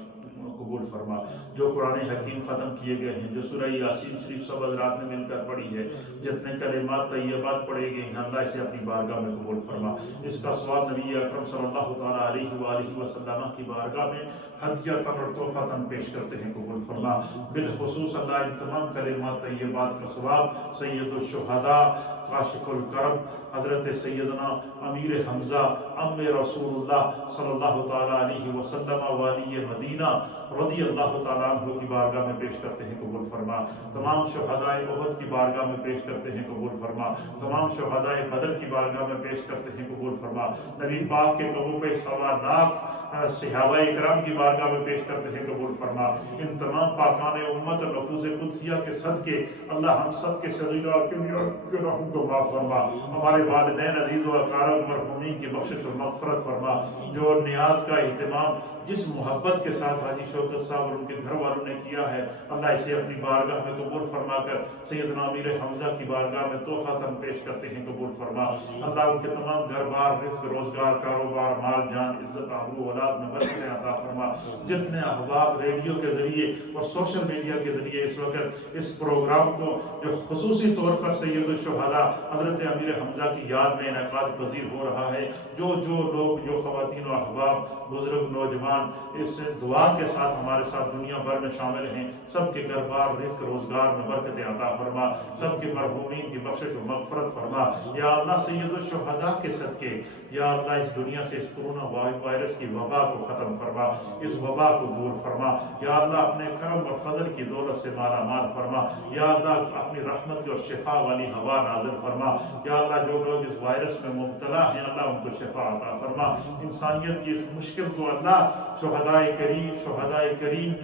قبول فرما، جو قرآن حکیم ختم کیے گئے ہیں، جو سورہ یاسین شریف سب حضرات نے مل کر پڑھی ہے، جتنے کلمات طیبات پڑھے گئے ہیں اللہ اسے اپنی بارگاہ میں قبول فرما۔ اس کا ثواب نبی اکرم صلی اللہ تعالیٰ علیہ وآلہ وسلم کی بارگاہ میں ہدیۃً اور تحفۃً پیش کرتے ہیں، قبول فرما۔ بالخصوص اللہ ان تمام کلمات طیبات کا ثواب سید الشہداء کاشف الکرب حضرت سیدنا امیر حمزہ ام رسول اللہ صلی اللہ تعالیٰ علیہ وسلم والی مدینہ رضی اللہ تعالیٰ عنہ کی بارگاہ میں پیش کرتے ہیں، قبول فرما۔ تمام شہداء احد کی بارگاہ میں پیش کرتے ہیں، قبول فرما۔ تمام شہداء بدر کی بارگاہ میں پیش کرتے ہیں، قبول فرما۔ نبی پاک کے قبو پہ 1.25 لاکھ صحابہ اکرام کی بارگاہ میں پیش کرتے ہیں، قبول فرما۔ ان تمام پاکان امت لفظ قدسیہ کے صدقے اللہ ہم سب کے صغیرہ اور کبیرہ گناہوں کو معاف فرما، ہمارے والدین عزیز و اقارب مرحومین کی بخشش و مغفرت فرما۔ جو نیاز کا اہتمام جس محبت کے ساتھ حاجی شوکت صاحب اور ان کے گھر والوں نے کیا ہے اللہ اسے اپنی بارگاہ میں قبول فرما کر سیدنا امیر حمزہ کی بارگاہ میں تحفۃً پیش کرتے ہیں، قبول فرما۔ اللہ ان کے تمام گھر بار رزق روزگار کاروبار مال جان عزت آبرو اولاد میں برکتیں عطا فرما۔ جتنے احباب ریڈیو کے ذریعے اور سوشل میڈیا کے ذریعے اس وقت اس پروگرام کو جو خصوصی طور پر سید الشہداء حضرت امیر حمزہ کی یاد میں انعقاد پذیر ہو رہا ہے، جو لوگ جو خواتین و احباب بزرگ نوجوان اس دعا کے ساتھ ہمارے ساتھ دنیا بھر میں شامل ہیں، سب کے گھر بار رزق روزگار میں برکتیں عطا فرما، سب کے مرحومین کی بخشش و مغفرت فرما۔ یا اللہ سید الشہداء کے صدقے یا اللہ اس دنیا سے اس کرونا وائرس کی وبا کو ختم فرما، اس وبا کو دور فرما۔ یا اللہ اپنے کرم اور فضل کی دولت سے مالا مال فرما۔ یا اللہ اپنی رحمت اور شفا والی ہوا نازل فرما۔ یا اللہ جو لوگ اس وائرس میں مبتلا ہیں اللہ ان کو شفا عطا فرما۔ انسانیت کی اس مشکل کو اللہ شہداء کریم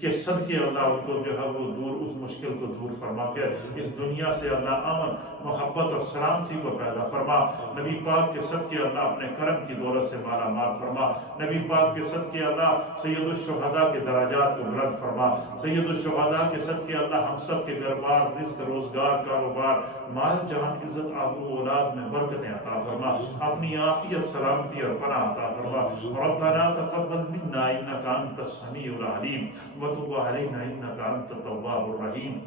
کے صدقے اللہ ان کو جو ہے وہ دور اس مشکل کو دور فرما کر اس دنیا سے اللہ امن محبت اور سلامتی کو پیدا فرما۔ نبی پاک کے صدقے اللہ اپنے کرم کی دولت سے مالا مال فرما۔ نبی پاک کے صدقے اللہ سید الشہداء کے درجات کو بلند فرما۔ سید الشہداء کے صدقے اللہ ہم سب کے گھر بار رزق روزگار کاروبار مال جان عزت آبرو اولاد میں برکتیں عطا فرما، اپنی عافیت سلامتی اور پناہ عطا فرما۔ ربنا تقبل منا انک انت السمیع العلیم وتب علینا انک انت التواب الرحیم۔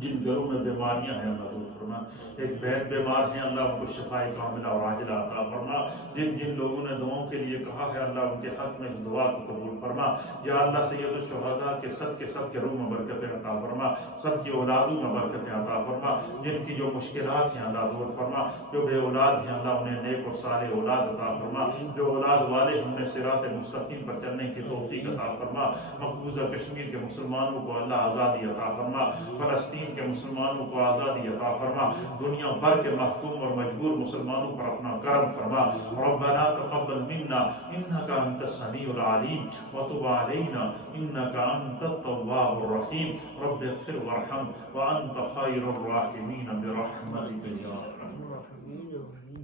جن گھروں میں بیماریاں ہیں اللہ دور فرما، ایک بیت بیمار ہیں اللہ ان کو شفاء کاملہ اور عاجلہ عطا فرما۔ جن لوگوں نے دعاؤں کے لیے کہا ہے اللہ ان کے حق میں اس دعا کو قبول فرما۔ یا اللہ سید الشہداء کے صدقے سب کے روح میں برکتیں عطا فرما، سب کی اولادوں میں برکتیں عطا فرما۔ جن کی جو مشکلات ہیں اللہ دور فرما، جو بے اولاد ہیں اللہ انہیں نیک اور صالح اولاد عطا فرما، جو اولاد والے ہم نے صراط مستقیم پر چلنے کی توفیق عطا فرما۔ مقبوضہ کشمیر کے مسلمانوں کو اللہ آزادی عطا فرما، فلسطین فلسطین کے مسلمانوں کو آزادی عطا فرما، دنیا بھر کے محکوم اور مجبور مسلمانوں پر اپنا کرم فرما۔ ربنا تقبل منا انك انت السميع العليم وتب علينا انك انت التواب الرحيم رب اغفر وارحم وانت خير الراحمين برحمتك يا ارحم